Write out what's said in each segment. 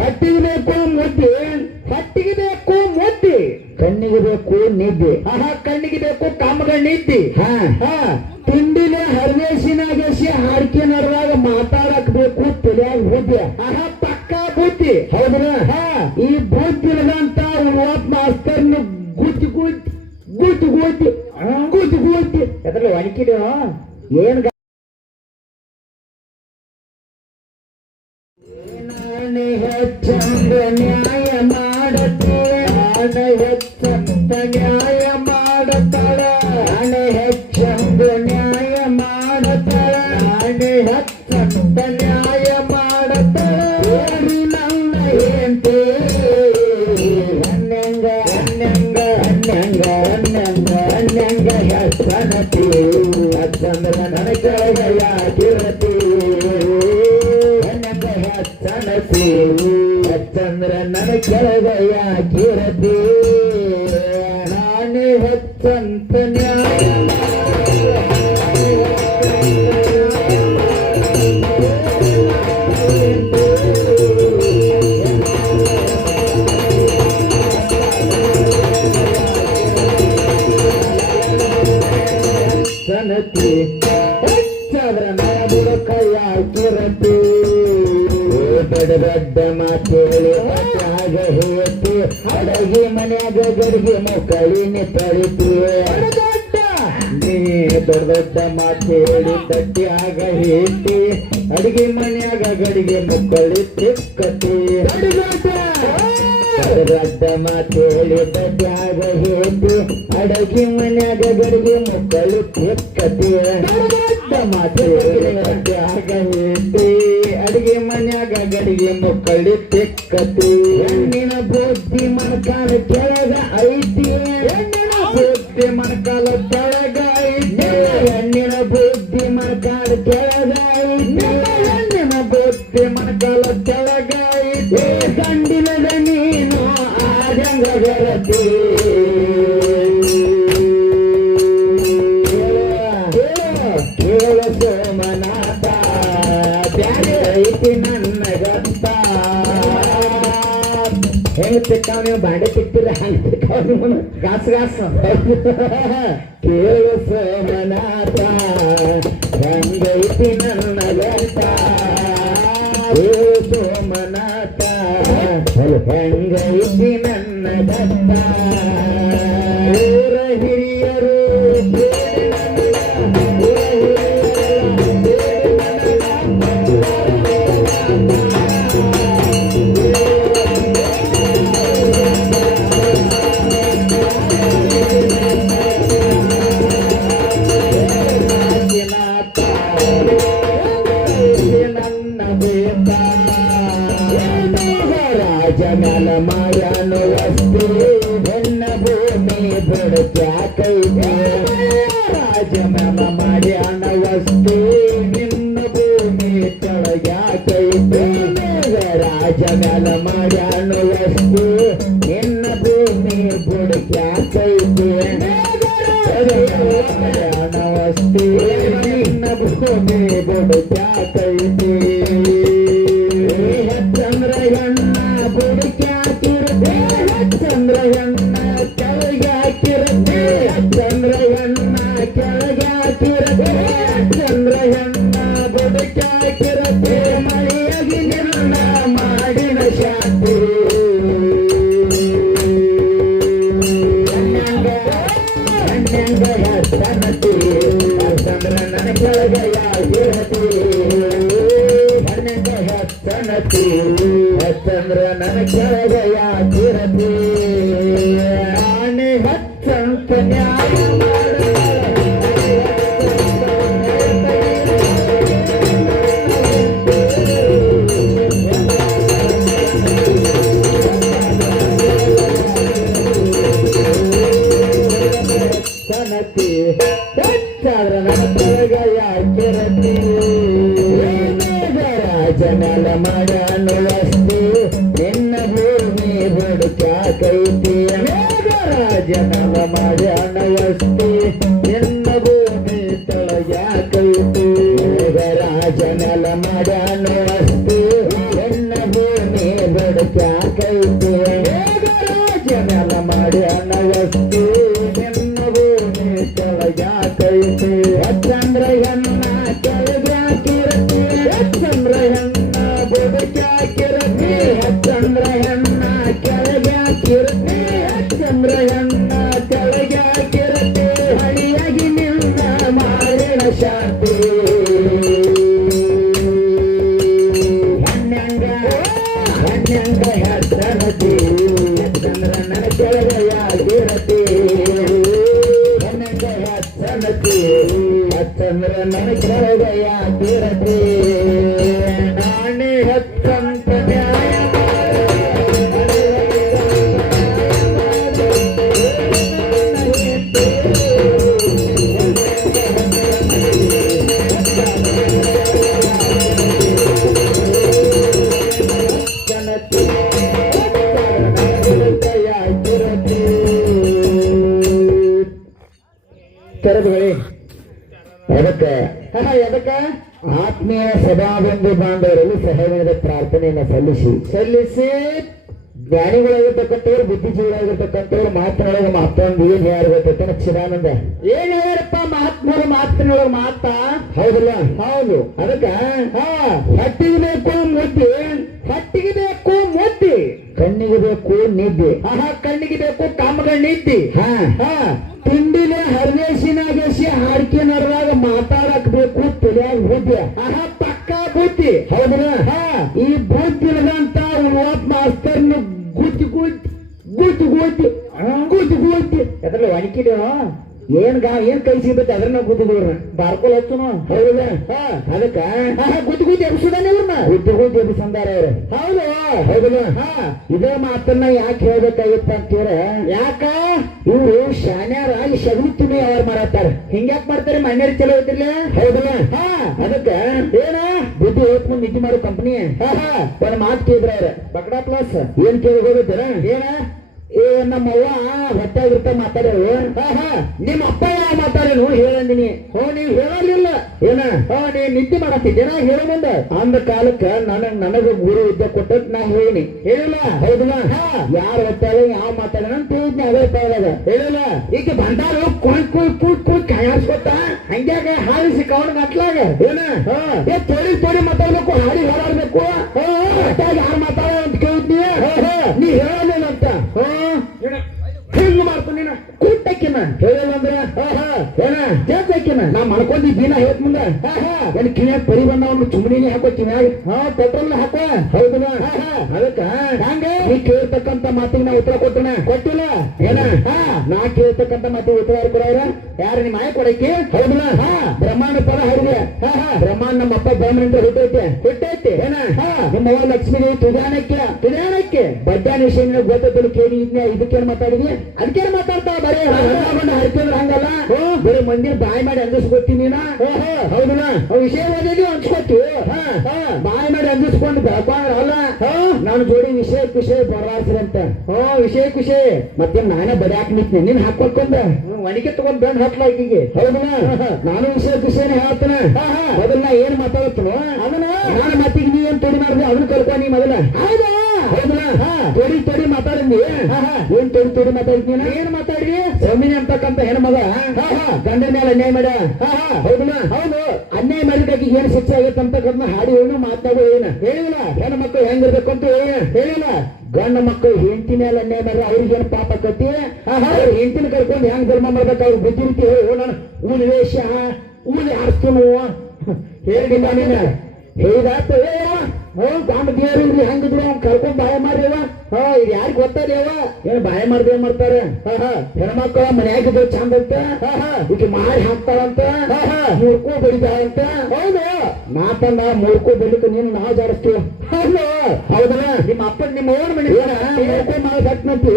ಹಟ್ಟಿಗೆ ಬೇಕು ಮುದ್ದೆ, ಹಟ್ಟಿಗೆ ಬೇಕು ಮುದ್ದೆ, ಕಣ್ಣಿಗೆ ಬೇಕು ನಿದ್ದೆ, ಕಣ್ಣಿಗೆ ಬೇಕು ಕಾಮಗ ನಿದ್ದೆ. ತಿಂಡಿಲೆ ಹರದೇಶಿನಾಗೇಶಿ ಹಾಡ್ಕೆ ನಡ್ದಾಗ ಮಾತಾಡಕ್ ಬೇಕು ತಲೆಯಾಗ ಬುದ್ಧಿ. ಪಕ್ಕ ಬುದ್ಧಿ. ಹೌದ್ರ? ಈ ಬುದ್ಧಿನದಂತ ಮಾಸ್ತರ್ನ ಗುದ್ದಿ ಗುದ್ದಿ ಗುದ್ದಿ ಗುದ್ದಿ ಗುದ್ದಿ ಗುದ್ದಿ ಅದ್ರಲ್ಲಿ ಒಣಕಿದ ಏನ್ ಹೆಚ್ಚಂದ ನ್ಯಾಯ ಮಾಡತ್ತೆ, ನಾನೇ ಹೆಚ್ಚಂದ ನ್ಯಾಯ ಮಾಡತಾಳ, ನಾನೇ ಹೆಚ್ಚಂದ ನ್ಯಾಯ ಮಾಡತಾಳ, ನಾನೇ ಹೆಚ್ಚಂದ ನ್ಯಾಯ ಮಾಡತಾಳ. ನನ್ನ ಹೆಂಡತಿ ಹನ್ನಂಗ ಹನ್ನಂಗ ಹನ್ನಂಗ ಹನ್ನಂಗ ಹನ್ನಂಗ ಹೆಚ್ಚನತಿ, ಹಚ್ಚಂದ್ರ ನನ್ನ ಕೆಳಗ ಯಾಕಿರತಿ, ಹಚ್ಚನತಿ ಹಚ್ಚಂದ್ರ ನನ್ನ ಕೆಳಗ ಯಾಕಿರತಿ. ನಾನೇ ಹಚ್ಚಂತ ನ್ಯಾಯ ಸನತಿ ಹೆಚ್ಚಾದ್ರ ನನ್ನ ಬುಡಕ ಯಾಕಿರತಿ. ದೊಡ್ಡ ಮಾತೇಳಿ ಆಗ ಹೇಳ್ತಿ, ಅಡಗಿ ಮನ್ಯಾಗ ಗಡಿಗೆ ಮಕ್ಕಳಿನ ತಳಿತಿ. ನೀ ದೊಡ್ಡ ಮಾತೇಳಿ ತಟ್ಟಿಯಾಗ ಹೇಳ್ತಿ, ಅಡಿಗೆ ಮನ್ಯಾಗ ಗಡಿಗೆ ಮಕ್ಕಳಿ ತಿಕ್ಕತಿ. ದೊಡ್ಡ ಮಾತೇಳಿ ತಟ್ಟಿಯಾಗ ಹೇಳ್ತಿ, ಅಡಗಿ ಮನ್ಯಾಗ ಗಡಿಗೆ ಮಕ್ಕಳು ತಿಕ್ಕತಿ. ದೊಡ್ಡ ಮಾತೇಳಿ ತಟ್ಟಿಯಾಗ ಹೇಳ್ತಿ, ಅಡಿಗೆ ಮನ್ಯಾಗ ಗಡಿಗೆ ಮಕ್ಕಳು ತಿಕ್ಕತಿ. ಹೆಣ್ಣಿನ ಬುದ್ಧಿ ಮನಕಾಲ ಕೆಳಗ ಐತಿ, ಹೆಣ್ಣಿನ ಬುದ್ಧಿ ಮನಕಾಲ ಕೆಳಗ ಐತಿ, ಹೆಣ್ಣಿನ ಬುದ್ಧಿ ಮನಕಾಲ ಕೆಳಗ ಐತಿ, ಹೆಣ್ಣಿನ ಬುದ್ಧಿ ಮನಕಾಲ ಕೆಳಗ ಐತಿ. ಗಂಡಿನದ ನೀನು ಆಜಂಗ ಗೆಳತಿ, ಕೇಳ ಸೋಮನಾಥ ಬ್ಯಾರೆ ಐತಿ ನನ್ನ ಗತ್ತ. ಹೆಂಗ ತಿಕ್ಕಾವ ನೀವು ಬಾಂಡೆ ತಿಕ್ತಿರ ಹಂಗ ತಿಕ್ಕಾವ ಗಾಸ ಗಾಸ. ಕೇಳ ಸೋಮನಾಥ ಹೆಂಗೈತಿ ನನ್ನ ಗತ್ತ, ಸೋಮನಾಥ ಹೆಂಗೈತಿ ನನ್ನ ಗತ್ತ. ಊರ ಹಿರಿಯರು ರಾಜಮಲ ಮಾಯನು ವಸ್ತು ಹೆಣ್ಣ ಭೂಮಿ ಬಿಡಕ್ಯಾಕೈತೆ. ರಾಜಮಲ ಮಾಯನ ವಸ್ತು ನಿನ್ನ ಭೂಮಿ ಕೆಳಗ್ಯಾಕೈತೆ. ರಾಜಮಲ ಮಾಯನ ವಸ್ತು ನಿನ್ನ ಭೂಮಿ ಬಿಡಕ್ಯಾಕೈತೆ. ಮಾಯನ ವಸ್ತು ನಿನ್ನ ಭೂಮಿ ಬಿಡಕ್ಯಾಕೈತೆ. ಚಂದ್ರಗಣ್ಣ ಬುಡಕ್ಯಾಕಿರುತ್ತೆ, ಚಂದ್ರಗಣ್ಣ ಕೆಳಗ್ಯಾಕಿರುತ್ತೆ, ಚಂದ್ರಗಣ್ಣ ಕೆಳಗ್ಯಾಕಿರುತ್ತೆ, ಚಂದ್ರಗಣ್ಣ ಬುಡಕ್ಯಾಕಿರುತ್ತೆ. ಮಳೆಯಾಗಿ ನಿನ್ನ ಮಾಡಿನ ಶಾಂತಿ ಹನ್ನಂಗ ಹತ್ತನತಿ, ಚಂದ್ರ ನನ್ನ ಕೆಳಗ ಯಾಕಿರತಿ. ಹತ್ತನತಿ ಚಂದ್ರ ನನ್ನ ಕೆಳಗ ಯಾಕಿರತಿ. ನಾನೇ ಹಚ್ಚಂತ ನ್ಯಾಯ ಸನತಿ ಹೆಚ್ಚಾದ್ರ ನನ್ನ ಕೆಳಗ ಯಾಕಿರತಿ. ರಾಜಮಲ ಮಾಡನು ವಸ್ತು ನಿನ್ನ ಭೂಮಿ ಬುಡಕ್ಯಾಕೈತಿ. ರಾಜಮಲ ಮಾಡನ ವಸ್ತು ನಿನ್ನ ಭೂಮಿ ತಳಗ್ಯಾಕೈತಿ. ರಾಜಮಲ ಮಾಡನ ವಸ್ತು ನಿನ್ನ ಭೂಮಿ ಬದುಕ್ಯಾಕೈತಿ ರಾಜನೆಲ್ಲ ಮಾಡಿ ಅನ್ನವಸ್ತು ನಿನ್ನಗೂ ಕೆಳಗ್ಯಾಕೈತಿ ಚಂದ್ರ ಹೆಣ್ಣ ಕೆಳಗ್ಯಾಕಿರತಿ ಚಂದ್ರ ಹೆಣ್ಣ ಬದುಕ್ಯಾಕಿರತಿ ಚಂದ್ರ ಹೆಣ್ಣ ಕೆಳಗ್ಯಾಕಿರತಿ ಚಂದ್ರ ಹೆಣ್ಣ ಕೆಳಗ್ಯಾಕಿರತಿ ಹಳಿಯಾಗಿ ನಿನ್ನ ಮಾಡಿನ ಶಾಂತಿ ಹಣ್ಣಂಗ ಹೆಸರತಿ ಚಂದ್ರನ ಕೆಳಗೆಯಾಗಿರತಿ ಹಣ್ಣಂಗ ಹೆಸರತಿ ಚಂದ್ರನ ಕೆಳಗೆಯಾಗಿರತಿ ನಾನೇ ಹತ್ತಂತ ನ್ಯಾಯ ತೆರೆದುಕೊಳ್ಳಿ ಅದಕ್ಕೆ ಎದಕ್ಕ ಆತ್ಮೀಯ ಸಭಾಬಂಧು ಬಾಂಧವರಲ್ಲಿ ಸಹಯೋಗದ ಪ್ರಾರ್ಥನೆಯನ್ನು ಸಲ್ಲಿಸಿ ಜ್ಞಾನಿಗಳಾಗಿರ್ತಕ್ಕಂಥವ್ರು ಬುದ್ಧಿಜೀವಿಗಳಾಗಿರ್ತಕ್ಕಂಥವ್ರು ಮಾತನಾಡುವ ಮಾತೊಂದು ಏನ್ ಹೇಳ್ಬೇಕಂತ ಚಿದಾನಂದ ಏನ್ ಹೇಳ್ಯಾರಪ್ಪ ಮಹಾತ್ಮರು ಮಾತಿನೊಳಗೆ ಮಾತಾ ಹೌದಲ್ಲ ಹೌದು ಅದಕ್ಕ ಹಟ್ಟಿಗೆ ಬೇಕು ಮುದ್ದೆ ಹಟ್ಟಿಗೆ ಬೇಕು ಮುದ್ದೆ ಕಣ್ಣಿಗೆ ಬೇಕು ನಿದ್ದೆ ಕಣ್ಣಿಗೆ ಬೇಕು ಕಾಮಗಣ್ಣಿದ್ದಿ ತಿಂಡಿನ ಹರದೇಶಿನಾಗೇಶಿ ಹಾಡಿಕೆ ನಡುವಾಗ ಮಾತಾಡಕ್ ಬೇಕು ತಲೆಯಾಗ ಬುದ್ಧಿ ಪಕ್ಕ ಬುದ್ಧಿ ಹೌದಲ್ಲ ಈ ಬುದ್ಧಿ ಇಲ್ಲದಂತ ಮಾಸ್ತರ್ನ ಗುದ್ದಿ ಅದ್ರಲ್ಲಿ ಒಣಕಿದೇವ ಏನ್ ಕೈ ಸಿಗುತ್ತೆ ಅದ್ರನ್ನ ಗುದ್ದಿದವ್ರ ಬಾರ್ಕೋಲ್ ಹಚ್ಚುನು ಹೌದಲ್ಲ ಅದಕ್ಕ ಗುದ್ದಿ ಎಬ್ಸುದಾನೆ ಇವ್ರನ್ನ ಗುದ್ದಿ ಎಬ್ಸಂದಾರ ಅವ್ರು ಹೌದು ಹೌದಲ್ಲ ಇದೇ ಮಾತನ್ನ ಯಾಕೆ ಹೇಳ್ಬೇಕಾಗಿತ್ತ ಅಂತೀರ ಯಾಕ ಇವ್ರು ಶಾನ್ಯಾರಾಗಿ ಶಗನಿ ತುಂಬಿ ಅವ್ರು ಮಾಡತ್ತಾರ ಹಿಂಗ್ಯಾಕ್ ಮಾಡ್ತಾರೆ ಮಣ್ಣೇರಿ ಚಲೋ ಐತಿರ್ಲಿ ಹೌದಲ್ಲ ಅದಕ್ಕ ಏನ ಬುದ್ಧಿ ಹೋಗ್ ಮುಂದ್ ನಿದ್ದೆ ಮಾಡೋ ಕಂಪನಿ ಒಂದ್ ಮಾತು ಕೇಳಿದ್ರ ಅವ್ರ ಬಕಡಾ ಪ್ಲಸ್ ಏನ್ ಕೇಳಿ ಹೋಗುತ್ತೀರ ಏನ ಏ ನಮ್ಮವ್ವ ಹೊಟ್ಟಾಗಿರ್ತ ಮಾತಾಡೋರು ನಿಮ್ಮ ಅಪ್ಪ ಯಾವ ಮಾತಾಡೇನು ಹೇಳಂದಿನಿ ನೀವ್ ಹೇಳಲಿಲ್ಲ ಏನ ನೀ ನಿದ್ದೆ ಮಾಡತ್ತಿದ್ದೇನ ಹೇಳೋ ಮುಂದೆ ಅಂದ ಕಾಲಕ್ಕ ನನಗ ಗುರು ವಿದ್ಯೆ ಕೊಟ್ಟದ್ ನಾ ಹೇಳಿನಿ ಹೇಳಿಲ್ಲ ಹೌದಲ್ಲ ಯಾರ ಹೊಟ್ಟಾಗ ಯಾವ ಮಾತಾಡ ಅಂತ ಹೇಳಿದ್ನಿ ಅದೇ ತಾವಾಗ ಹೇಳಿಲ್ಲ ಈಗ ಬಂದಾರು ಕುಯ್ ಕಾಯಿಸ್ಕೊತ ಹಂಗ್ಯಾಗ ಹಾರಿಸಿ ಕವಣ ಗಟ್ಲಾಗ ಏನ ತೊಡಿ ಮಾತಾಡ್ಬೇಕು ಹಾಡಿ ಹಾರಾಡ್ಬೇಕು ಯಾರು ಮಾತಾಡ ಅಂತ ಕೇಳಿದ್ನಿ ನೀ ಹೇಳಲಿಲ್ಲ ಅಂತ ಹಿಂಗ ಮಾಡ್ಕೊಂಡು ನೀನ ಕೂಟಕ್ಕಿನ ಹೇಳಿಲ್ಲ ಅಂದ್ರೆ ಏನ ಕೇಳ್ಬೇಕಿನ ನಾ ಮಾಡ್ಕೊಂಡಿ ದಿನ ಹೇತ್ ಮುಂದ ಏನ್ ಕಿವಿಯಾಗ ಪರಿ ಬಂದವನು ಚುಮಣಿನೇ ಹಾಕೋ ಕಿವಿಯಾಗ ಪೆಟ್ರೋಲ್ ಹಾಕೋ ಹೌದಲ್ಲ ಅದಕ್ಕ ಹಂಗ ನೀ ಕೇಳ್ತಕ್ಕಂತ ಮಾತಿಗೆ ನಾ ಉತ್ತರ ಕೊಟ್ಟಿಲ್ಲ ಏನ ನಾ ಕೇಳ್ತಕ್ಕಂತ ಮಾತಿಗೆ ಉತ್ತರ ಯಾರು ಕೊಡವ್ರ ಯಾರು ನಿಮ್ಮ ಆಯ ಕೊಡಕ್ಕೆ ಹೌದಲ್ಲ ಬ್ರಹ್ಮಾಂಡ ಪದ ಹೌದು ಬ್ರಹ್ಮಾಂಡ ನಮ್ಮಪ್ಪ ಬ್ರಾಹ್ಮಣ ಹುಟ್ಟೈತಿ ಏನ ನಿಮ್ಮವ್ವ ಲಕ್ಷ್ಮೀ ದೇವಿ ತುದಾನಕ್ಕೆ ಬಡ್ಡಾನ ವಿಷಯ ಗೊತ್ತಿಲ್ಲ ಕೇಳಿ ಇದಕ್ಕೇನ್ ಮಾತಾಡಿದ್ವಿ ಅದಕ್ಕೇನ್ ಮಾತಾಡ್ತಾವ ಬರೀ ಹರಿತಂದ್ರ ಹಂಗಲ್ಲ ಬರೀ ಮಂದಿರ ಬಾಯಿ ಮಾಡಿ ಅಂದಿಸ್ಕೊತೀನಿ ನೀನ ಹೌದಲ್ಲ ವಿಷಯ ಓದಿದ್ವಿ ಅನ್ಸ್ಕೊತೀವಿ ಬಾಯಿ ಮಾಡಿ ಅಂದಿಸ್ಕೊಂಡು ಬೆಳ್ಕೊಂಡ್ರ ಅಲ್ಲ ನಾನು ಜೋಡಿ ವಿಷಯ ಬರವಾಸ್ರಂತ ವಿಷಯ ಮತ್ತೆ ನಾನೇ ಬಡ್ಯಾಕ್ ನಿಂತೀನಿ ನೀನ್ ಹಾಕೊಳ್ಕೊಂಡ ಒಣಗಿ ತಗೊಂಡ್ ಬೆಂಡ್ ಹತ್ಲ ಈಗಿಗೆ ಹೌದಲ್ಲ ನಾನು ವಿಷಯನೇ ಹೇಳ್ತಾನೆ ಮೊದಲ ನಾ ಏನ್ ಮಾತಾಡ್ತನೋ ಅದನ್ನ ನಾನು ಮತ್ತಿಗೆ ನೀ ಏನ್ ತೊಡಿ ಮಾಡಿದೆ ಅದನ್ನ ಕಲ್ಕೊಂಡಿ ಮೊದಲ ಹೌದಲ್ಲ ತೊಡಿ ಮಾತಾಡಿದ್ನಿ ಏನ್ ತೊಡಿ ಮಾತಾಡಿದ್ನಿ ಏನ್ ಮಾತಾಡಿ ಸೌಮಿನಿ ಅಂತಕ್ಕಂತ ಹೆಣ್ಮಗ ಗಂಡ ಮೇಲೆ ಅನ್ಯಾಯ ಮಾಡ ಹೌದಲ್ಲ ಹೌದು ಅನ್ಯಾಯ ಮಾಡಿದಕ್ಕೆ ಏನ್ ಶಿಕ್ಷೆ ಆಗತ್ತೆ ಅಂತಕ್ಕಂಥ ಹಾಡಿ ಏನು ಮಾತಾಡೋ ಏನ ಹೇಳಿಲ್ಲ ಹೆಣ್ಣು ಮಕ್ಕಳು ಹೆಂಗಿರ್ಬೇಕು ಅಂತ ಹೇಳಿಲ್ಲ ಗಂಡ ಮಕ್ಕಳು ಹೆಂಡತಿ ಮೇಲೆ ಅನ್ಯಾಯ ಮಾಡ್ರೆ ಅವ್ರಿಗೇನು ಪಾಪ ಕಟ್ಟಿ ಹೆಂಡತಿನ ಕರ್ಕೊಂಡು ಹೆಂಗ್ ಧರ್ಮ ಮಾಡ್ಬೇಕು ಅವ್ರಿಗೆ ಬುದ್ಧಿರಿತಿ ಹೇಳಿ ನಾನು ಊಲಿ ವೇಷ ಊಲಿ ಆಡ್ತು ಹೇಳಿಲ್ಲ ನೀನ ಹೇಳಿದಾತ ಗಂಡ ದೇವ್ರಿ ಹೆಂಗಿದ್ರು ಕರ್ಕೊಂಡ್ ಬಾಯ ಮಾಡ್ರಿವ ಇದು ಯಾರಿಗೆ ಗೊತ್ತದೇವ ಏನ್ ಬಾಯ ಮಾಡ್ದೆ ಏನ್ ಮಾಡ್ತಾರೆ ಹೆಣ್ಮಕ್ಳ ಮನ್ಯಾಗಿದ್ರು ಚಂದ ಅಂತ ಈಗ ಮಾಡಿ ಹಾಕ್ತಾರಂತ ಮೂರ್ಕೋ ಬೆಳಿತಾರಂತ ಹೌದು ಮಾತಂದ ಮೂರ್ಕೋ ಬೆಳಿಕ ನೀನು ನಾವು ಜಾಡಿಸ್ತೀವ ಹೌದಲ್ಲ ನಿಮ್ಮ ಅಪ್ಪ ನಿಮ್ಮ ಓನ್ ಮನೆ ಮೂರ್ಕೋ ಮಾಡಿ ಕಟ್ನಂತಿ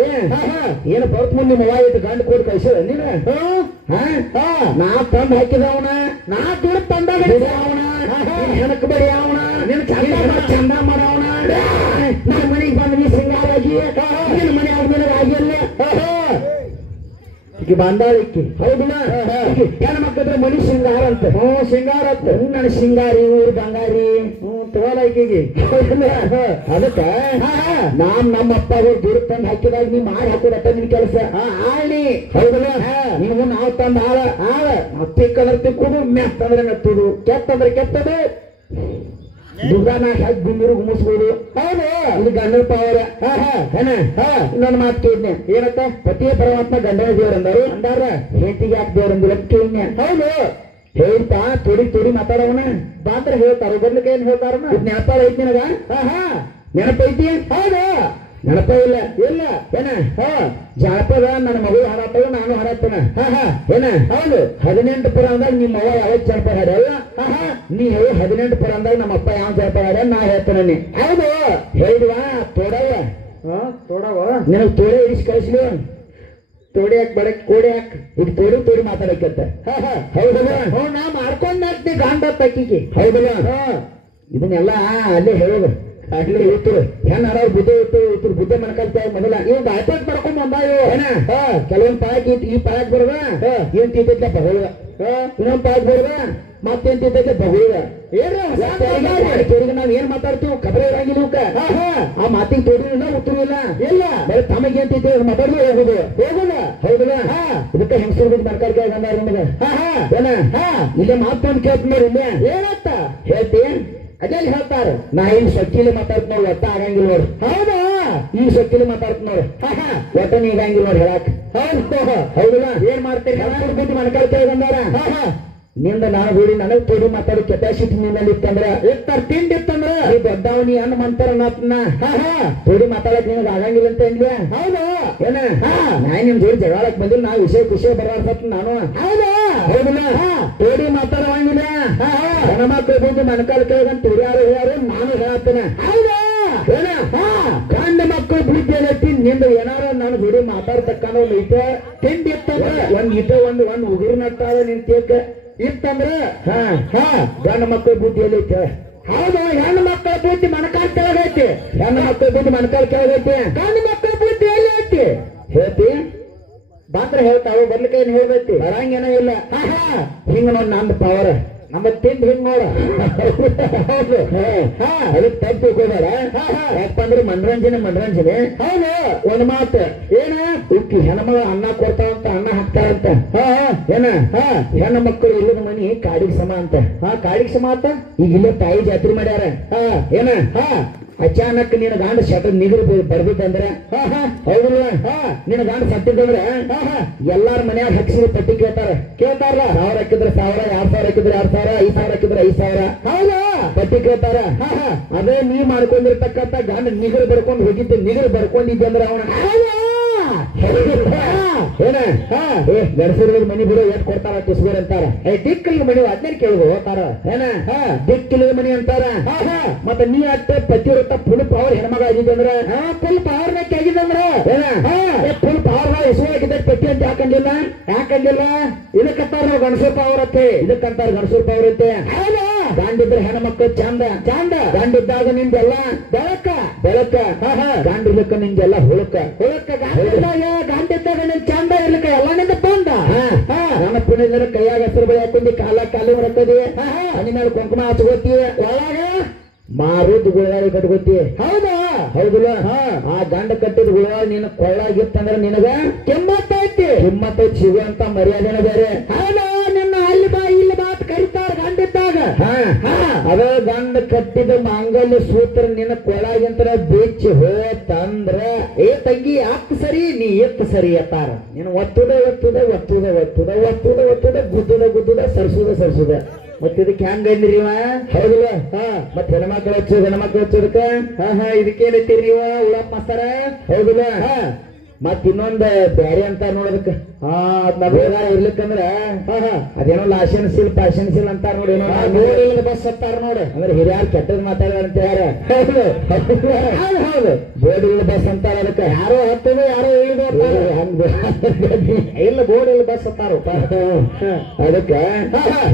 ಏನು ಬರ್ತ ಮುಂದೆ ನಿಮ್ಮ ಅವ್ವ ಇಟ್ಟು ಗಂಡ ಕೊಟ್ಟು ಕಳ್ಸಿದ ನೀನು ನಾ ತಂದ್ ಹಾಕಿದವನ ನಾ ದುಡ್ಡು ತಂದಾಗ ಅವನ ಹೆಣಕ್ ಬಡಿ ಅವನ ನಿನ್ ಚಂದ ಮಾಡವನ ನನ್ನ ಮನೆಗೆ ಬಂದ ನೀ ಸಿಂಗಾರಾಗಿ ನಿನ್ನ ಮನೆ ಆದ್ಮೇಲೆ ಆಗಿಲ್ಲ ಈಗ ಬಂದಾಳಿಕ್ಕಿ ಹೌದಲ್ಲ ಹೆಣ್ಮಕ್ಳಿದ್ರೆ ಮನಿ ಸಿಂಗಾರ ಅಂತ ಸಿಂಗಾರ ಅಂತ ನನ್ನ ಸಿಂಗಾರಿ ಊರು ಬಂಗಾರಿ ತಗೋಲ್ಲ ಆಕೆಗೆ ಅದಕ್ಕ ನಮ್ಮ ಅಪ್ಪ ಅವ್ರು ದುಡ್ಡು ತಂದು ಹಾಕಿದಾಗ ನೀ ಮಾಡಿ ಹಾಕೋದತ್ತ ನಿನ್ ಕೆಲಸ ಆಳಿ ಹೌದಲ್ಲ ನೀವು ನಾವು ತಂದ ಆಳ ತಿಕ್ಕಂದ್ರೆ ತಿಕ್ಕುದು ಮೆತ್ತಂದ್ರೆ ಮೆತ್ತುದು ಕೆತ್ತಂದ್ರೆ ಕೆತ್ತದು ದುರ್ಗಾನ ಹಾಕಿ ಗುಂಗಿರು ಗುಮಿಸ್ಬೋದು ಹೌದು ಇದು ಗಂಡನ ಪಾವರ ಏನ ಇನ್ನೊಂದು ಮಾತು ಕೇಳಿದ್ನೆ ಏನತ್ತ ಪತಿಯ ಪರಮಾತ್ಮ ಗಂಡನ ದೇವ್ರ ಅಂದಾರ ಹೆಂಡತಿಗೆ ಯಾಕೆ ದೇವ್ರ ಅಂದಿಲ್ಲ ಕೇಳಿದ್ನೆ ಹೌದು ಹೇಳ್ತಾ ತೊಡಿ ಮಾತಾಡವನ ಬಾತ್ರ ಹೇಳ್ತಾರ ಬರ್ಲಿಕ್ಕೆ ಏನ್ ಹೇಳ್ತಾರ ನೆನಪಾಳ ಐತಿ ನಿನಗ ನೆನಪೈತಿ ಹೌದು ನೆನಪ ಇಲ್ಲ ಏನ ಜಾನಪದ ನನ್ನ ಮಗಳು ಹಾಡಾತವ ನಾನು ಹಾಡಾತನ ಏನ ಹೌದು 18 ಪುರ ಅಂದಾಗ ನಿಮ್ಮ ಅವ್ವ ಯಾವ ಜಾನಪದ ಹಾಡ್ಯಲ್ಲ ನೀವು 18 ಪುರ ಅಂದಾಗ ನಮ್ಮ ಅಪ್ಪ ಯಾವ ಜಾನಪದ ಹಾಡ್ಯ ನಾ ಹೇಳ್ತಾನೆ ಹೌದು ಹೇಳಿದ್ವಾ ತೋಡವ ನಿನಗ್ ತೋಡೆ ಇಡಿಸಿ ಕಳಿಸ್ಲಿ ತೋಡಿ ಹಾಕ್ ಬಡಕ್ ಕೋಡಿ ಹಾಕ್ ಈಗ ತೋಡಿ ಮಾತಾಡಕತ್ತ ಹೌದಲ್ಲ ನಾ ಮಾಡ್ಕೊಂಡ್ ಹಾಕ್ತಿ ಗಾಂಡ ತಕ್ಕಿಗೆ ಹೌದಲ್ಲ ಇದನ್ನೆಲ್ಲ ಅಲ್ಲೇ ಹೇಳೋದು ಅಲ್ಲಿ ಇರ್ತರು ಹೆಣ್ಣು ಹರ ಬುದ್ಧ ಮನಕಲ್ತ ಮೊದಲ ಇವ್ ಗಾಯಪಾಟ್ ಮಾಡ್ಕೊಂಡ್ ಬಂದಾಯೋ ಏನ ಕೆಲವೊಂದ್ ಪಾಯಕ್ ಈ ಪಾಯಕ್ ಬರುವ ಏನ್ ತಿಂತೈತ್ಲ ಬಗಳುವ ಇನ್ನೊಂದ್ ಪಾಯಕ್ ಬರುವ ಮತ್ತೇನ್ ತಿಂತೈತ್ಲ ಬಗಳುವ ನಾವ್ ಏನ್ ಮಾತಾಡ್ತೀವಿ ಕಬರೆ ಇರಂಗಿಲ್ಲ ಆ ಮಾತಿಗೆ ತೋಡಿನ ಉತ್ತರ ಇಲ್ಲ ಬರೀ ತಮಗೆ ಏನ್ ತಿಂತ ಮಾತಾಡಿ ಹೋಗುದು ಹೌದಲ್ಲ ಇದಕ್ಕೆ ಹೆಂಗಸರು ಬಿದ್ದು ಮನಕಲ್ಕ ಬಂದಾರ ನಿಮಗ ಏನ ಇಲ್ಲೇ ಮಾತೊಂದು ಕೇಳ್ತ ನೋಡಿ ಇಲ್ಲೇ ಏನತ್ತ ಹೇಳ್ತಿ ಅದೇಲಿ ಹೇಳ್ತಾರ ನಾ ಈಗ ಸೊಕ್ಕಿಲಿ ಮಾತಾಡ್ತ ನೋಡ್ರಿ ಒಟ್ಟ ಆಗಂಗಿಲ್ಲ ನೋಡ್ರಿ ಹೌದಾ ಈಗ ಸೊಕ್ಕಿಲಿ ಮಾತಾಡ್ತ ನೋಡ್ರಿ ಒಟ್ಟ ನೀಗಂಗಿಲ್ಲ ನೋಡ್ರಿ ಹೇಳಕ್ ಹೌದಲ್ಲ ಏನ್ ಮಾಡ್ತೀರಿ ಬಿಟ್ಟು ಮನಕಾಲ ಕೇಳಿ ಬಂದಾರ ನಿಂದ ನಾನು ಬಿಡಿ ನನಗ್ ತೋಡಿ ಮಾತಾಡೋ ಕೆಪಾಸಿಟಿ ನಿನ್ನಲ್ಲಿ ಇತ್ತಂದ್ರ ಇರ್ತಾರ ತಿಂಡಿ ಇತ್ತಂದ್ರ ಈ ದೊಡ್ಡವನಿ ಅನ್ನ ಮಂತಾರ ನಾತ್ನ ತೋಡಿ ಮಾತಾಡಕ್ ನಿನಗ ಆಗಂಗಿಲ್ಲ ಅಂತ ಅಂದ್ವಿ ಹೌದು ಏನ ನಾ ನಿಮ್ ಜೋಡಿ ಜಗಳಕ್ ಬಂದಿಲ್ಲ ನಾ ವಿಷಯ ಬರಾಡ್ಸತ್ ನಾನು ಹೌದಲ್ಲ ತೋಡಿ ಮಾತಾಡವಂಗಿಲ್ಲ ಹೆಣ್ಮಕ್ಳು ಬಂದು ಮನಕಾಲ ಕೇಳಂತ ತುರ್ಯಾರು ನಾನು ಹೇಳತ್ತೇನೆ ಹೌದಾ ಏನ ಗಂಡ ಮಕ್ಕಳು ಬುದ್ಧಿ ಏನೈತಿ ನಿಂದ ಏನಾರ ನಾನು ಜೋಡಿ ಮಾತಾಡ್ತಕ್ಕಂಥ ಒಂದು ಇತ ತಿಂಡಿ ಇತ್ತಂದ್ರ ಒಂದ್ ಉಗುರು ನಟ್ಟಾದ ನಿನ್ ಕೇಕ ಇತ್ತಂದ್ರ ಗಂಡ ಮಕ್ಕಳ ಬುದ್ಧಿ ಎಲ್ಲೈತೆ ಹೌದು ಹೆಣ್ಣು ಮಕ್ಕಳ ಬುದ್ಧಿ ಮನಕಾಲ ಕೆಳಗೈತಿ ಹೆಣ್ಣು ಮಕ್ಕಳ ಬುದ್ಧಿ ಮನಕಾಲ ಕೆಳಗೈತಿ ಗಂಡ ಮಕ್ಕಳ ಬುದ್ಧಿ ಎಲ್ಲಿ ಐತಿ ಹೇಳ್ತಿ ಬಾತ್ರ ಹೇಳ್ತಾವ ಬರ್ಲಿಕ್ಕೆ ಏನ್ ಹೇಳ್ಬೇಕು ಬರಂಗೇನೋ ಇಲ್ಲ ಹಿಂಗ ನೋಡ್ ನಂದು ಪವರ್ ನಮ್ಮ ತಿಂದು ಹಿಂಗ್ ನೋಡ ಅದಕ್ಕೆ ತಪ್ಪು ತಿಳ್ಕೋಬೇಡ ಯಾಕಂದ್ರೆ ಮನರಂಜನೆ ಹೌದು ಒಂದ್ ಮಾತು ಏನ ಉಕ್ಕಿ ಹೆಣ್ಮಗಳು ಅನ್ನ ಕೊಡ್ತಾವಂತ ಅನ್ನ ಹಾಕ್ತಾರಂತ ಏನ ಹೆಣ್ಣು ಮಕ್ಕಳು ಇಲ್ಲದ ಮನಿ ಕಾಡಿಗೆ ಸಮ ಅಂತ ಕಾಡಿಗೆ ಸಮ ಅಂತ ಈಗ ಇಲ್ಲೇ ತಾಯಿ ಜಾತ್ರೆ ಮಾಡ್ಯಾರ ಏನ ಅಚಾನಕ್ ನಿನ್ನ ಗಾಂಡ ಶಟ ನಿಗರು ಬರ್ಬಿಟ್ಟಂದ್ರೆ ಹೌದಿಲ್ಲ ನಿನ್ನ ಗಾಂಡ ಸತ್ತಿದ್ರೆ ಎಲ್ಲಾರ ಮನ್ಯಾಗ ಹಕ್ಸಿದ ಪಟ್ಟಿ ಕೇಳ್ತಾರ 1000 ಹಾಕಿದ್ರೆ 1000 2000 ಹಾಕಿದ್ರೆ 2000 5000 ಹಾಕಿದ್ರೆ 5000 ಹೌದಾ ಪಟ್ಟಿ ಕೇಳ್ತಾರ ಅದೇ ನೀ ಮಾಡ್ಕೊಂಡಿರ್ತಕ್ಕಂಥ ಗಾಂಡ ನಿಗರು ಬರ್ಕೊಂಡು ಹೋಗಿದ್ದು ನಿಗರು ಬರ್ಕೊಂಡಿದ್ದೆ ಅಂದ್ರೆ ಅವನ ಏನ ಗಡಸರ ಮನಿ ಬಿಡು ಏಟ್ ಕೊಡ್ತಾರ ಕಿಸ್ಗೋರ್ ಅಂತಾರ ದಿಕ್ಕಲ್ ಮನಿ ಅದನ್ನೇ ಕೇಳುದು ಹೋಗ್ತಾರ ಏನ ದಿಕ್ಕಿಲ್ಲದ ಮನಿ ಅಂತಾರ ಮತ್ತೆ ನೀ ಅಟ್ಟ ಪತಿವ್ರತ ಫುಲ್ ಪವರ್ ಹೆಣ್ಮಗ ಆಗಿದ್ದಂದ್ರ ಫುಲ್ ಪವರ್ ನಕ್ಕೆ ಆಗಿದ್ದಂದ್ರ ಫುಲ್ ಪವರ್ ಹೆಸರು ಹಾಕಿದ ಪಟ್ಟಿ ಅಂತ ಯಾಕಂದಿಲ್ಲ ಇದಕ್ಕಂತಾರ ನಾವು ಗಣಸೂರ್ ಪವರ್ ಅತ್ತೆ ಇದಕ್ಕಂತಾರ ಗಣಸೂರ್ ಪವರ್ ಐತೆ ಗಾಂಡಿದ್ರೆ ಹೆಣ್ಮಕ್ಳು ಚಂದ ಗಾಂಡಿದ್ದಾಗ ನಿಂದೆಲ್ಲ ಬೆಳಕ ಗಾಂಡಿರ್ಲಿಕ್ಕ ನಿಂದೆಲ್ಲ ಹುಳಕ ಗಾಂಡಿದ್ದಾಗ ನಿನ್ ಚಂದ ಇರ್ಲಿಕ್ಕ ಎಲ್ಲ ನಿಂದ ಬಂದ ನನ್ನ ಪುಣ್ಯದ ಕೈಯಾಗ ಹೆಸರು ಬಳಿ ಹಾಕೊಂಡಿ ಕಾಲಿ ಹೊರಕದಿ ಹನಿ ಮೇಲೆ ಕುಂಕುಮ ಹಚ್ಕೋತಿ ಒಳಗ ಮಾರುದ್ ಗುಳಗಾಳಿ ಕಟ್ಕೋತಿ ಹೌದಿಲ್ಲ ಆ ಗಂಡ ಕಟ್ಟಿದ ಗುಳಗಾಳಿ ನೀನು ಕೊಳ್ಳಾಗಿತ್ತಂದ್ರ ನಿನಗ ಕೆಮ್ಮತ್ತೈತಿ ಸಿಗುವಂತ ಮರ್ಯಾದೆನ ಬೇರೆ ನಿನ್ನ ಅಲ್ಲಿ ಬಾ ಇಲ್ಲಿ ಬಾ ಕರಿತಾರ ಗಂಡಿದ್ದಾಗ ಅದ ಗಂಡ ಕಟ್ಟಿದ ಮಾಂಗಲ್ಯ ಸೂತ್ರ ನಿನ್ನ ಕೊಳಾಗಿಂತರ ಬೆಚ್ಚಿ ಹೋತಂದ್ರ ಏ ತಂಗಿ ಯಾಕ್ ಸರಿ ನೀ ಎತ್ ಸರಿ ಅತ್ತಾರ ನೀನು ಒತ್ತುದ ಗುದ್ದುದ ಸರ್ಸುದ ಮತ್ತ ಇದಕ್ಕೆ ಹೆಂಗ ಅಂದ್ರಿ ಹೌದಿಲ್ಲ ಮತ್ತ ಹೆಣ್ಮಕ್ಳು ಹಚ್ಚೋದಕ್ಕ ಇದಕ್ಕೇನೈತಿ ನೀವ ಉಳಪ್ಪ ಮಾಸ್ತಾರ ಹೌದಿಲ್ಲ ಮತ್ ಇನ್ನೊಂದ್ ಬ್ಯಾರೆ ಅಂತ ನೋಡೋದಕ್ಕ ಇರ್ಲಿಕ್ಕಂದ್ರ ಅದೇನೋ ಲಾಶನ್ಸಿಲ್ ಅಂತಾರ ನೋಡಿ ಏನೋ ಬಸ್ ಹತ್ತಾರ ನೋಡ ಅಂದ್ರೆ ಹಿರಿಯಾರು ಕೆಟ್ಟದ್ ಮಾತಾಡ ಅಂತ ಹೌದು ಬೋರ್ಡ್ ಇಲ್ಲ ಬಸ್ ಅಂತಾರ ಅದಕ್ಕೆ ಯಾರೋ ಹತ್ತದ ಯಾರೋ ಇಲ್ಲ ಬೋರ್ಡ್ ಇಲ್ಲ ಬಸ್ ಹತ್ತಾರ ಅದಕ್ಕ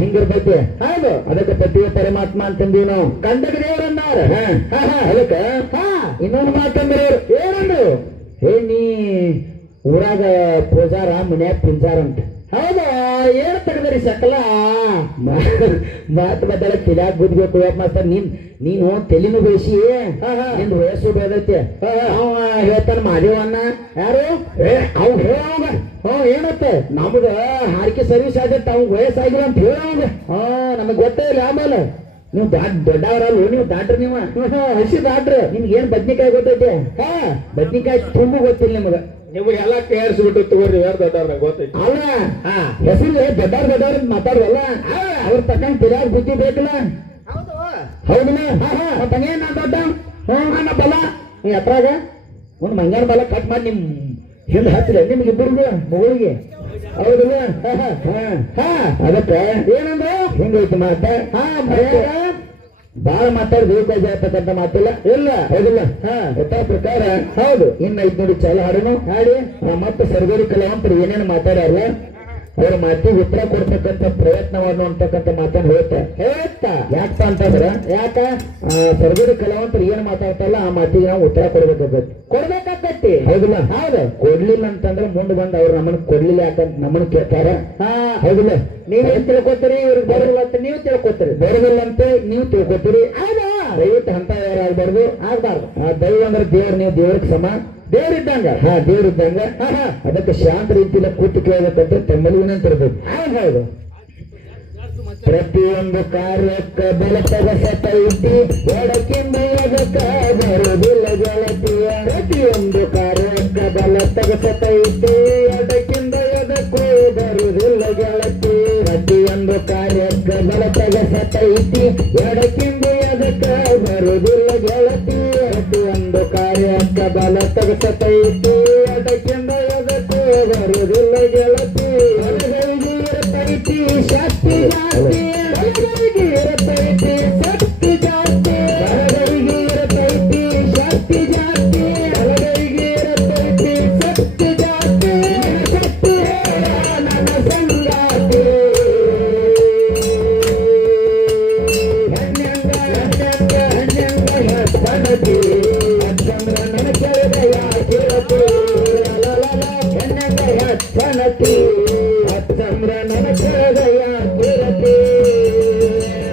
ಹಿಂಗಿರ್ತೈತಿ ಹೌದು ಅದಕ್ಕೆ ಪತಿಯ ಪರಮಾತ್ಮ ಅಂತಂದೀವಿ ನಾವು ಗಂಡಗ ದೇವರನ್ನಾರ ಅದಕ್ಕ ಇನ್ನೊಂದು ಮಾತಂದ್ರೆ ಏನಂದ್ರು ನೀ ಊರಾಗ ಪೂಜಾರ ಮನ್ಯಾಗ ಪಿಂಜಾರ ಅಂತ ಹೌದಾ ಏನ್ ತೆಗದ್ರಿ ಸಕಲ ಮಾತು ಬದಲ ತಿಲಾಕ್ ಗುದ್ಬೇಕು ಯಾಕೆ ಮಾಸ್ತರ ನೀನು ತೆಲಿನೂ ಬೇಸಿ ನಿಂದು ವಯಸ್ಸು ಬೇದೈತೆ ಅವ ಹೇಳ್ತಾನ ಮಾದೇವನ್ನ ಯಾರು ಅವ್ ಹೇಳೋಂಗ ಏನತ್ತೆ ನಮ್ದ ಹಾರಿಕೆ ಸರ್ವಿಸ್ ಆಗತ್ತೆ ಅವ್ನ ವಯಸ್ಸಾಗಿಲ್ಲ ಅಂತ ಹೇಳೋಂಗ ನಮಗ್ ಗೊತ್ತೇ ಇಲ್ಲ ಆಮೇಲೆ ನೀವು ದೊಡ್ಡವರಲ್ಲ ನೀವು ದಾಟ್ರಿ ನೀವು ಹಸಿ ದಾಟ್ರಿ ನಿಮ್ಗೆ ಏನ್ ಬದ್ನಿಕಾಯಿ ಗೊತ್ತೈತೆ ಬದ್ನಿಕಾಯಿ ತುಂಬ ಗೊತ್ತಿಲ್ಲ ನಿಮಗ ನಿಮ್ಗೆ ಎಲ್ಲ ಕೇಳಿಸ್ಬಿಟ್ಟು ತಗೋರಿ ಯಾರು ದೊಡ್ಡವ್ರ ಗೊತ್ತೈತಿ ಅಲ್ಲ ಹೆಸರು ದೊಡ್ಡವ್ರ ಮಾತಾಡುವಲ್ಲ ಅವ್ರ ತಕ್ಕಂಗ್ ತಿರ್ಯಾಗ ಬುದ್ಧಿ ಬೇಕಲ್ಲ ಹೌದಲ್ಲ ಮತ್ತಂಗೇನ್ ನಾ ದೊಡ್ಡ ನಾ ಬಲ ನೀ ಎತ್ರಾಗ ಒಂದ್ ಮಂಗ್ಯಾನ ಬಲ ಕಟ್ ಮಾಡಿ ನಿಮ್ ಹಿಂದ್ ಹತ್ತಿರ ನಿಮ್ಗೆ ಇಬ್ಬರಿಗೆ ಮಗಳಿಗೆ ಹೌದಲ್ಲ ಅದಕ್ಕೆ ಏನಂದ್ರೆ ಹಿಂಗೈತಿ ಮಾತ ಬಾಳ ಮಾತಾಡ್ಬೇಕು ಜಾತಕ್ಕಂತ ಮಾತಿಲ್ಲ ಇಲ್ಲ ಹೌದಿಲ್ಲ ಯಥಾ ಪ್ರಕಾರ ಹೌದು ಇನ್ನ ಐದ್ ನೋಡಿ ಚಾಲ ಹಾಡನು ಹಾಡಿ ಮತ್ತೆ ಸರ್ಗೋರಿ ಕಲಾವಂತರು ಏನೇನು ಮಾತಾಡ್ಯಾರಲ್ಲ ಅವ್ರ ಮಾತಿಗೆ ಉತ್ತರ ಕೊಡ್ತಕ್ಕಂಥ ಪ್ರಯತ್ನ ಅನ್ನುವಂತಕ್ಕಂಥ ಮಾತನ್ನ ಹೇಳ್ತಾ ಯಾಕಪ್ಪ ಅಂತಂದ್ರ ಯಾಕ ಸರ್ಗೋರಿ ಕಲಾವಂತರು ಏನ್ ಮಾತಾಡ್ತಾರಲ್ಲ ಆ ಮಾತಿಗೆ ನಾವು ಉತ್ತರ ಕೊಡ್ಬೇಕಾಗತ್ತೆ ಹೌದಿಲ್ಲ ಹೌದು ಕೊಡ್ಲಿಲ್ಲ ಅಂತಂದ್ರೆ ಮುಂದೆ ಬಂದ್ ಅವ್ರು ನಮ್ಮನ್ನ ಕೊಡ್ಲಿಲ್ಲ ಯಾಕಂತ ನಮ್ಮನ್ನ ಕೇಳ್ತಾರ ಹೌದಿಲ್ಲ ನೀವೇನ್ ತಿಳ್ಕೊತೀರಿ ಇವ್ರಿಗೆ ಬರೋಲ್ಲ ಅಂತ ನೀವು ತಿಳ್ಕೊತೀರಿ ಬರೋದಿಲ್ಲ ಅಂತ ನೀವು ತಿಳ್ಕೊತೀರಿ ಹೌದಾ ದಯವಿಟ್ಟು ಅಂತ ಯಾರಾಗ್ಬಾರ್ದು ಆಗ್ಬಾರ್ದು ದೈವ ಅಂದ್ರೆ ದೇವ್ರ ನೀವು ದೇವ್ರಿಗೆ ಸಮ ದೇವ್ರಿದ್ದಂಗ ದೇವ್ರಿದ್ದಂಗ ಅದಕ್ಕೆ ಶಾಂತ ರೀತಿಯಿಂದ ಕೂತು ಕೇಳಬೇಕಂತ ತಮ್ಮಲ್ಲಿ ವಿನಂತಿ ಇರ್ಬೇಕು ಹೌದು ಪ್ರತಿಯೊಂದು ಕಾರ್ಯಕ್ಕೆ ಬೆಳತಗ ಸತೈತಿ ಎಡಕ್ಕಿಂದ ಎಡಕ್ಕ ಬರುವುದಿಲ್ಲ ಗೆಳತಿಯ ಪ್ರತಿಯೊಂದು ಕಾರ್ಯಕ್ಕೆ ಬೆಳತಗ ಸತೈತಿ ಎಡಕ್ಕಿಂದ ಎಡಕ್ಕೂ ಬರುವುದಿಲ್ಲ ಗೆಳತಿ ಪ್ರತಿಯೊಂದು ಕಾರ್ಯಕ್ಕೆ ಬೆಳತಗ ಸತೈತಿ ಎಡಕ್ಕಿಂದ ಎಡಕ್ಕ ಬರುವುದಿಲ್ಲ ಗೆಳತಿ ಪ್ರತಿಯೊಂದು ಕಾರ್ಯಕ್ಕೆ ಬೆಳತಗ ಸತೈತಿ ಎಡಕ್ಕಿಂದ ಎಡಕ್ಕೂ ಬರುವುದಿಲ್ಲ ಗೆಳತಿ ಇರತೈತಿ ಶಕ್ತಿ ಜಾಸ್ತಿ ಇರತೈತಿ ಶಕ್ತಿ ಜಾಸ್ತಿ ಇರತೈತಿ ಶಕ್ತಿ ಜಾಸ್ತಿ ಇರತೈತಿ ಶಕ್ತಿ ಜಾಸ್ತಿ ಶಕ್ತಿ ನನ್ನ ಸಂಗಾತಿ ಹಣ್ಣಂಗ ಹಚ್ಚಂದ್ರ ನನ್ನ ಕೆಳಗಯ ಕಿರತಿ ಹೆಣ್ಣಂಗ ಹಚ್ಚನತಿ ಹಚ್ಚಂದ್ರ ನನ್ನ ಕೆಳಗಯ ಕಿರತಿ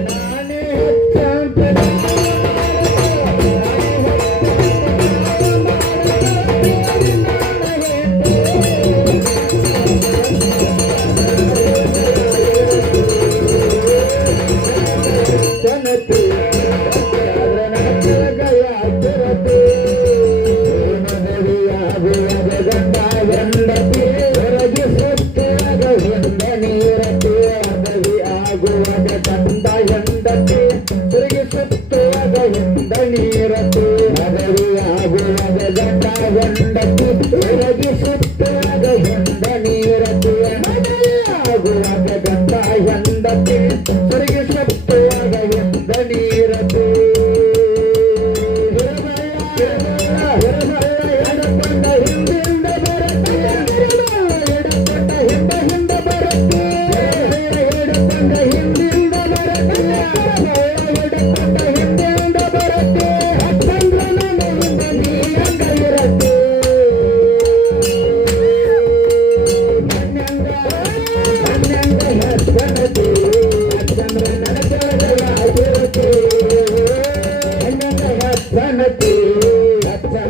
ನಾನೇ ಹಚ್ಚನತಿ ನೀರತು ನಗರಿಯಾಗುವಾಗ ಗಂಡ ಗಂಡತಿ ಬೆಳಗಿ ಸುತ್ತಾಗ ಹೆಂಡ ನೀರತು ನಗರಿಯಾಗುವಾಗ ಗಂಡ ಹೆಂಡತಿ ಬೆಳಗಿ ಸುತ್ತುವಾಗ ಹೆಂಡ ನೀರತು ಎಡಕೊಂಡ ಹಿಂದಿಂದ ಬರತ್ತೆ ಎಡಕೊಂಡ ಹಿಂದ ಬರತ್ತೆ ಎಡಕೊಂಡ ಹಿಂದಿಂದ ಬರತ್ತೆ ಎಡಕೊಂಡ ಹಿಂದಿಂದ ಬರತ್ತೆ ಹಚ್ಚಂದ್ರ ನನ್ನ ಹಿಂದ ನೀ ಹಂಗ ಇರತ್ತೆ ಹಣ್ಣಂಗ ಹಚ್ಚನತಿ ಹಚ್ಚಂದ್ರ ನನ್ನ ಕೆಳಗಯ ಇರತ್ತೆ ಹಣ್ಣಂಗ ಹಚ್ಚನತಿ ಹಚ್ಚಂದ್ರ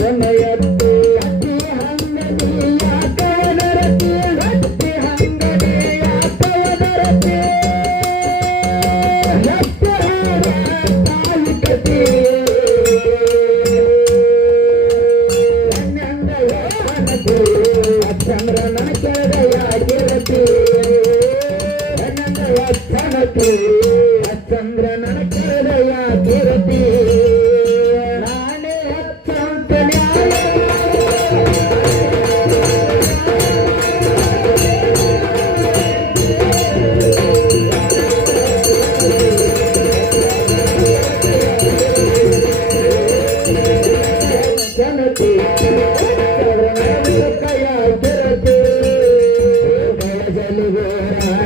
ಅದನ್ನ ಎತ್ತು ಕಟ್ಟಿ ಹಂಗಡಿಯ ಕವನರತಿ ಕಟ್ಟಿ ಹಂಗಡಿಯ ಕವನರತಿ ಎತ್ತು ಹಾರ ತಾಯಿ ಕತಿ ಚಂದ್ರನ ಕೆಳಯಾಗಿರತಿ ಚಂದ್ರನ ಕೆಳಯಾಗಿರತಿ ನಾನೇ ಹತ್ತಂತ ಜನತಿ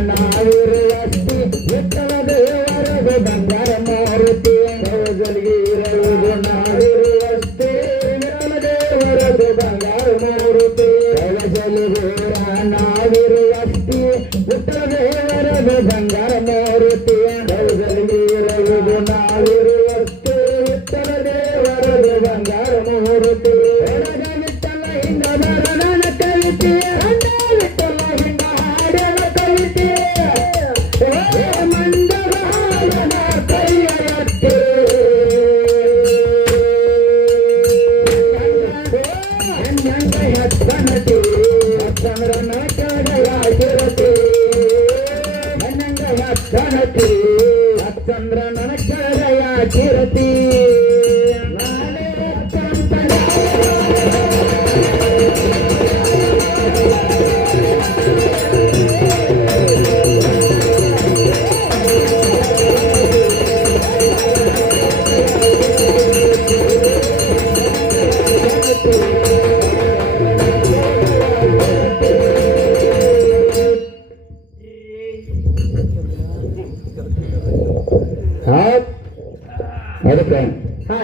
ನಾವಿರುವಸ್ತಿ ವಿಠಲ ದೇವರದ ಬಂಗಾರ ಮಾರುತಿ ಕವಜಲಿಗಿರುವುದು ನಾವಿರುವಸ್ತಿ ವಿಠಲ ದೇವರದ ಬಂಗಾರ ಮಾರುತಿ ಕವಜಲಿಗೂರ ನಾವಿರುವಸ್ತಿ ವಿಠಲ ದೇವರದ ಬಂಗಾರ ಮಾರುತಿ ಕವಜಲಿಗಿರುವುದು ನಾವಿರುವಸ್ತಿ ವಿಠಲ ದೇವರದ ಬಂಗಾರ ಮಾರುತಿ ವಿಠಲ ಹಿಂದ ಬರನ ಕವಿತೆ ವಿಠಲ ಹಿಂದ ಹಾಡನ ಕವಿತೆ ಮಂದಗಾಲನ ಕೈಯತ್ತೆ ಅಂಜಂಗ ಹತ್ತನತಿ ಚಂದ್ರನ ಕೆಳಯಾಗಿರತಿ ಅಂಜಂಗ ಹತ್ತನತಿ ಚಂದ್ರನ ಕೆಳಯಾಗಿರತಿ ನಾನೇ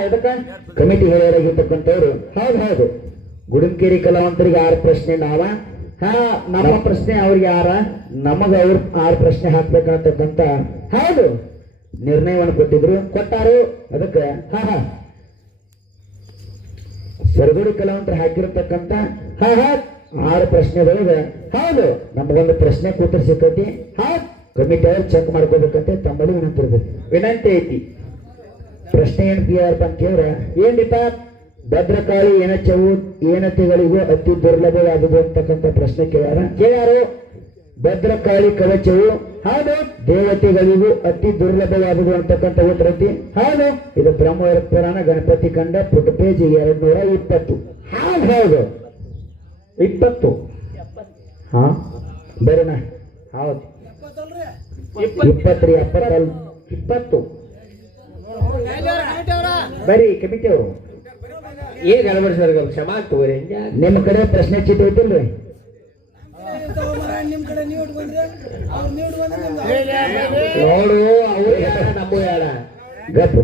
ಅದಕ್ಕೆ ಕಮಿಟಿ ಹಿರಿಯರಾಗಿರ್ತಕ್ಕಂಥವ್ರು ಹೌದು ಗುಡುಂಕೇರಿ ಕಲಾವಂತರಿಗೆ 6 ಪ್ರಶ್ನೆ ನಾವ ನಮ್ಮ ಪ್ರಶ್ನೆ ಅವ್ರಿಗೆ 6 ನಮಗ ಅವ್ರ 6 ಪ್ರಶ್ನೆ ಹಾಕ್ಬೇಕಂತಕ್ಕಂತ ಹೌದು ನಿರ್ಣಯವನ್ನು ಕೊಟ್ಟಾರು ಅದಕ್ಕೆ ಸರಗುಡಿ ಕಲಾವಂತರು ಹಾಕಿರತಕ್ಕಂತ 6 ಪ್ರಶ್ನೆಗಳಿಗೆ ಹೌದು ನಮಗೊಂದು ಪ್ರಶ್ನೆ ಕೂತರ್ ಸಿಕ್ಕತಿ ಕಮಿಟಿ ಅವ್ರು ಚೆಕ್ ಮಾಡ್ಕೋಬೇಕಂತ ತಮ್ಮಲ್ಲಿ ವಿನಂತಿ ಐತಿ ಪ್ರಶ್ನೆ ಏನಪ್ಪ ಅಂತ ಕೇಳ್ರ ಏನಿಪ್ಪ ಭದ್ರಕಾಳಿ ಏನತೆಗಳಿಗೂ ಅತಿ ದುರ್ಲಭವಾದುದು ಅಂತಕ್ಕಂಥ ಪ್ರಶ್ನೆ ಕೇಳ್ಯಾರು ಭದ್ರಕಾಳಿ ಕವಚವು ಹೌದು ದೇವತೆಗಳಿಗೂ ಅತಿ ದುರ್ಲಭವಾದುದು ಅಂತಕ್ಕಂಥ ಉತ್ತರತಿ ಹೌದು ಇದು ಬ್ರಹ್ಮವೈವರ್ತ ಪುರಾಣ ಗಣಪತಿ ಕಂಡ ಪುಟ ಪೇಜ್ 220 ಹೌದು 20 ಬರೋಣ ಹೌದು 20 ಬರೀ ಕಮಿಟಿ ಅವರು ಏನ್ ಗಡಬಡಿ ಸರ್ ಕ್ಷಮಾ ತಗೋರಿ ನಿಮ್ಮ ಕಡೆ ಪ್ರಶ್ನೆ ಚೀಟಿ ಐತಿಲ್ರಿ ನೋಡು ಅವ್ರು ನಮ್ಮ ಯಾರ ಗಪ್ಪು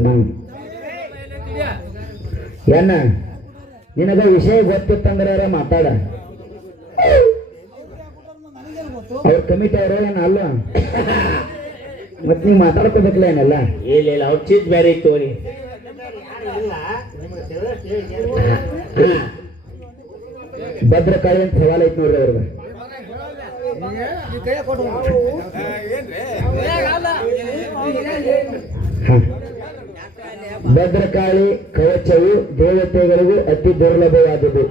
ಏನ ನಿನಗ ವಿಷಯ ಗೊತ್ತಿತ್ತಂದ್ರ ಮಾತಾಡ ಅವ್ರ ಕಮಿಟಿ ಅವರು ಏನ ಅಲ್ಲ ಮತ್ ನೀವ್ ಮಾತಾಡ್ಕೋಬೇಕಲ್ಲ ಏನೆಲ್ಲ ಇಲ್ಲ ಅವ್ರ ಚೀಟ್ ಬೇರೆ ಇತ್ತು ಅವ್ರಿ ಭದ್ರಕಾಳಿ ಅಂತ ಸವಾಲ್ ಐತಿ ನೋಡ್ರಿ ಅವ್ರಿಗೆ ಭದ್ರಕಾಳಿ ಕವಚವು ದೇವತೆಗಳಿಗೂ ಅತಿ ದುರ್ಲಭವಾದುದು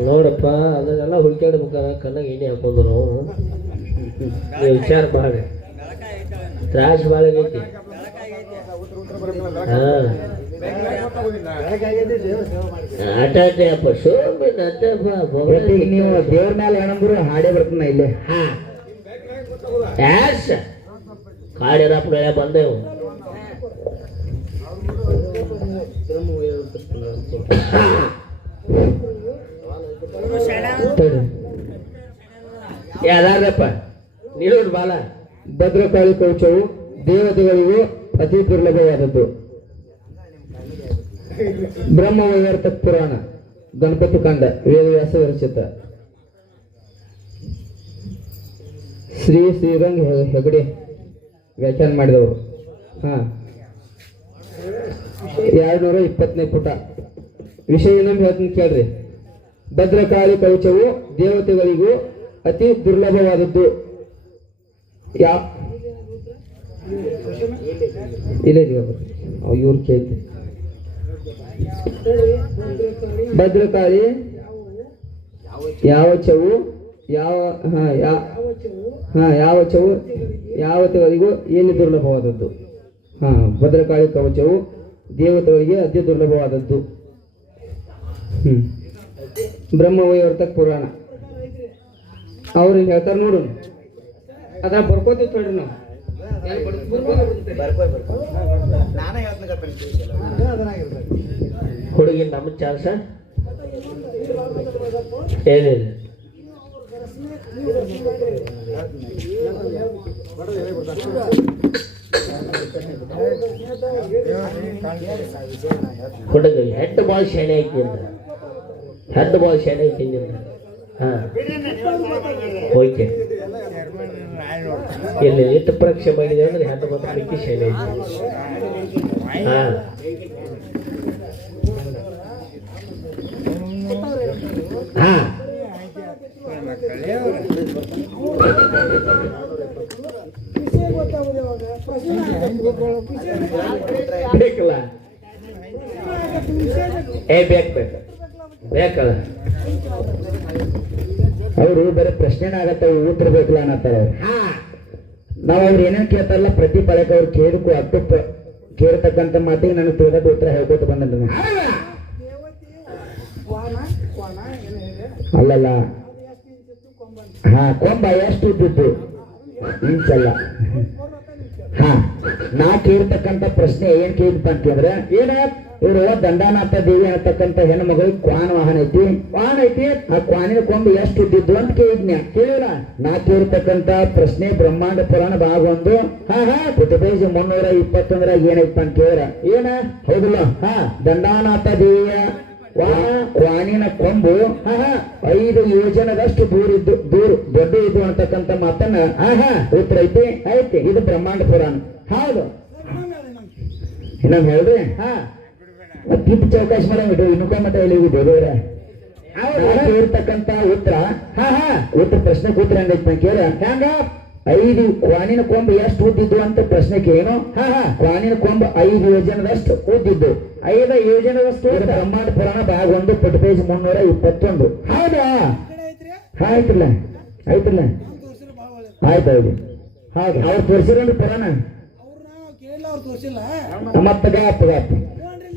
ನೋಡಪ್ಪ ಅದನ್ನೆಲ್ಲ ಹುಡುಕಾಡ್ಬೇಕಾರ ಕಣ್ಣಾಗ ಎಣ್ಣೆ ಹಾಕೊಂಡ್ರು ವಿಚಾರ ಬಾಳ ತ್ರಾಸ ಬಾಳ ಆಗೈತಿ ಆಟ ನೀವು ದೇವ್ರ ಮೇಲೆ ಏನಂದ್ರು ಹಾಡೇ ಬರ್ತಾನ ಇಲ್ಲಿ ಕಾಡಿರಪ್ಪ ಬಂದೆವು ಯಾರಪ್ಪ ನೀರು ಬಾಲ ಭದ್ರಕಾಳಿ ಕವಚವು ದೇವತೆಗಳಿಗೂ ಅತಿ ದುರ್ಲಭವಾದದ್ದು ಬ್ರಹ್ಮವೈವರ್ತ ಪುರಾಣ ಗಣಪತಿ ಕಂಡ ವೇದವ್ಯಾಸ ವಿರಚಿತ ಶ್ರೀ ಶ್ರೀರಂಗ್ ಹೆಗಡೆ ವ್ಯಾಖ್ಯಾನ ಮಾಡಿದವರು. ಹಾ 220ನೇ ಪುಟ. ವಿಷಯ ಇನ್ನೊಮ್ಮೆ ಹೇಳ್ತೀನಿ ಕೇಳ್ರಿ. ಭದ್ರಕಾಳಿ ಕವಚವು ದೇವತೆಗಳಿಗೂ ಅತಿ ದುರ್ಲಭವಾದದ್ದು. ಇಲ್ಲ ಇವ್ರು ಕೇಳ್ತಿ. ಭದ್ರಕಾಳಿ ಯಾವಚವು ಯಾವಚವು ಯಾವತೆಗಳಿಗೂ ಏನು ದುರ್ಲಭವಾದದ್ದು. ಭದ್ರಕಾಳಿ ಕವಚವು ದೇವತೆಗಳಿಗೆ ಅತಿ ದುರ್ಲಭವಾದದ್ದು. ಬ್ರಹ್ಮವೈವರ್ತ ಪುರಾಣ ಅವ್ರು ಹೇಳ್ತಾರೆ ನೋಡು. ಅದ ಬರ್ಕೋತೀವಿ ನೋಡ್ರಿ ನಾವು. ಹುಡುಗಿ ನಮ್ಮ ಚಾನ್ಸ ಏನಿಲ್ಲ. ಹುಡುಗ ಹೆಡ್ ಬಾಲ್ ಶಾಣೆ ಐತಿ ಅಂತ. ಹೆಡ್ ಬಾಲ್ ಶಾಣೆ ಐತಿ ಹಾ ಓಕೆ. ಇಲ್ಲಿ ಎಷ್ಟು ಪರೀಕ್ಷೆ ಮಾಡಿದೆ ಅಂದ್ರೆ ಹೆಡ್ ಮಾತ್ರ ಶಾಣೆ ಐತಿ. ಹಾ ಹಾ ಬೇಕಲ್ಲ ಬೇಕಲ್ಲ. ಅವರು ಬರೀ ಪ್ರಶ್ನೆನ ಆಗತ್ತ ಉತ್ತರ ಬೇಕಲ್ಲ ಅನ್ನತ್ತಾರ. ನಾವು ಅವ್ರು ಏನೇನ್ ಕೇಳ್ತಾರಲ್ಲ ಪ್ರತಿ ಪಳಕ ಅವ್ರು ಕೇಳಕ್ಕೂ ಅಟ್ಟು ಕೇಳ್ತಕ್ಕಂಥ ಮಾತಿಗೆ ನನಗೆ ತಿಳಿದ ಉತ್ತರ ಹೇಳ್ಕೊತ ಬಂದ. ಅಲ್ಲಲ್ಲ ಕೊಂಬ ಎಷ್ಟು ಉದ್ದಿದ್ದು ಇಂಚಲ್ಲ. ನಾ ಕೇಳ್ತಕ್ಕಂಥ ಪ್ರಶ್ನೆ ಏನ್ ಕೇಳಿಪ್ಪ ಅಂತಂದ್ರೆ ಏನ ಇವರು ದಂಡನಾಥ ದೇವಿ ಅನ್ನತಕ್ಕಂಥ ಹೆಣ್ಣು ಮಗಳಿಗೆ ಕ್ವಾನ್ ವಾಹನ ಐತಿ. ಆ ಕ್ವಾನಿನ ಕೊಂಬು ಎಷ್ಟು ಉದ್ದಿದ್ದು ಅಂತ ಕೇಳಿದ್ನ. ಕೇಳಿಲ್ಲ. ನಾ ಕೇಳ್ತಕ್ಕಂಥ ಪ್ರಶ್ನೆ ಬ್ರಹ್ಮಾಂಡ ಪುರಾಣ ಭಾಗ 1 ಪುಟಪೇಜ್ 321 ಏನೈತ ಅಂತ ಕೇಳಿದ್ರ ಏನ ಹೌದಿಲ್ಲ. ದಂಡನಾಥ ದೇವಿಯ ಕ್ವಾನಿನ ಕೊಂಬು 5 ಯೋಜನದಷ್ಟು ದೊಡ್ಡ ಇದ್ದು ಅಂತಕ್ಕಂಥ ಮಾತನ್ನ ಉತ್ತರ ಐತಿ. ಇದು ಬ್ರಹ್ಮಾಂಡ ಪುರಾಣ. ಹೌದು. ಇನ್ನೊಮ್ಮೆ ಹೇಳ್ರಿ. ಕಿಪ್ ಚೌಕಾಶ್ ಮಾಡಂಗಿಟ್ಟು ಇನ್ನೊಬ್ಬ ಮತ ಹೇಳಿದ್ರೆ ಕೇಳ್ತಕ್ಕಂತ ಉತ್ತರ ಪ್ರಶ್ನೆ ಕೂತ್ರ ಹಂಗೈತಿ ಕೇಳ ಹ್ಯಾಂಗ 5 ಕ್ವಾನಿನ ಕೊಂಬು ಎಷ್ಟು ಉದ್ದಿದ್ದು ಅಂತ ಪ್ರಶ್ನೆ ಕೇಳೇನು. ಕ್ವಾನಿನ ಕೊಂಬು 5 ಯೋಜನದಷ್ಟು ಉದ್ದಿದ್ದು. 5 ಯೋಜನದಷ್ಟು ಬ್ರಹ್ಮಾಂಡ ಪುರಾಣ ಭಾಗ 1 ಪುಟಪೇಜ್ 321. ಹೌದಾ? ಆಯ್ತಿಲ್ಲ ಆಯ್ತಿಲ್ಲ ಆಯ್ತು. ಹೌದು ಅವ್ರು ತೋರಿಸಿರಲ್ರಿ ಪುರಾಣ.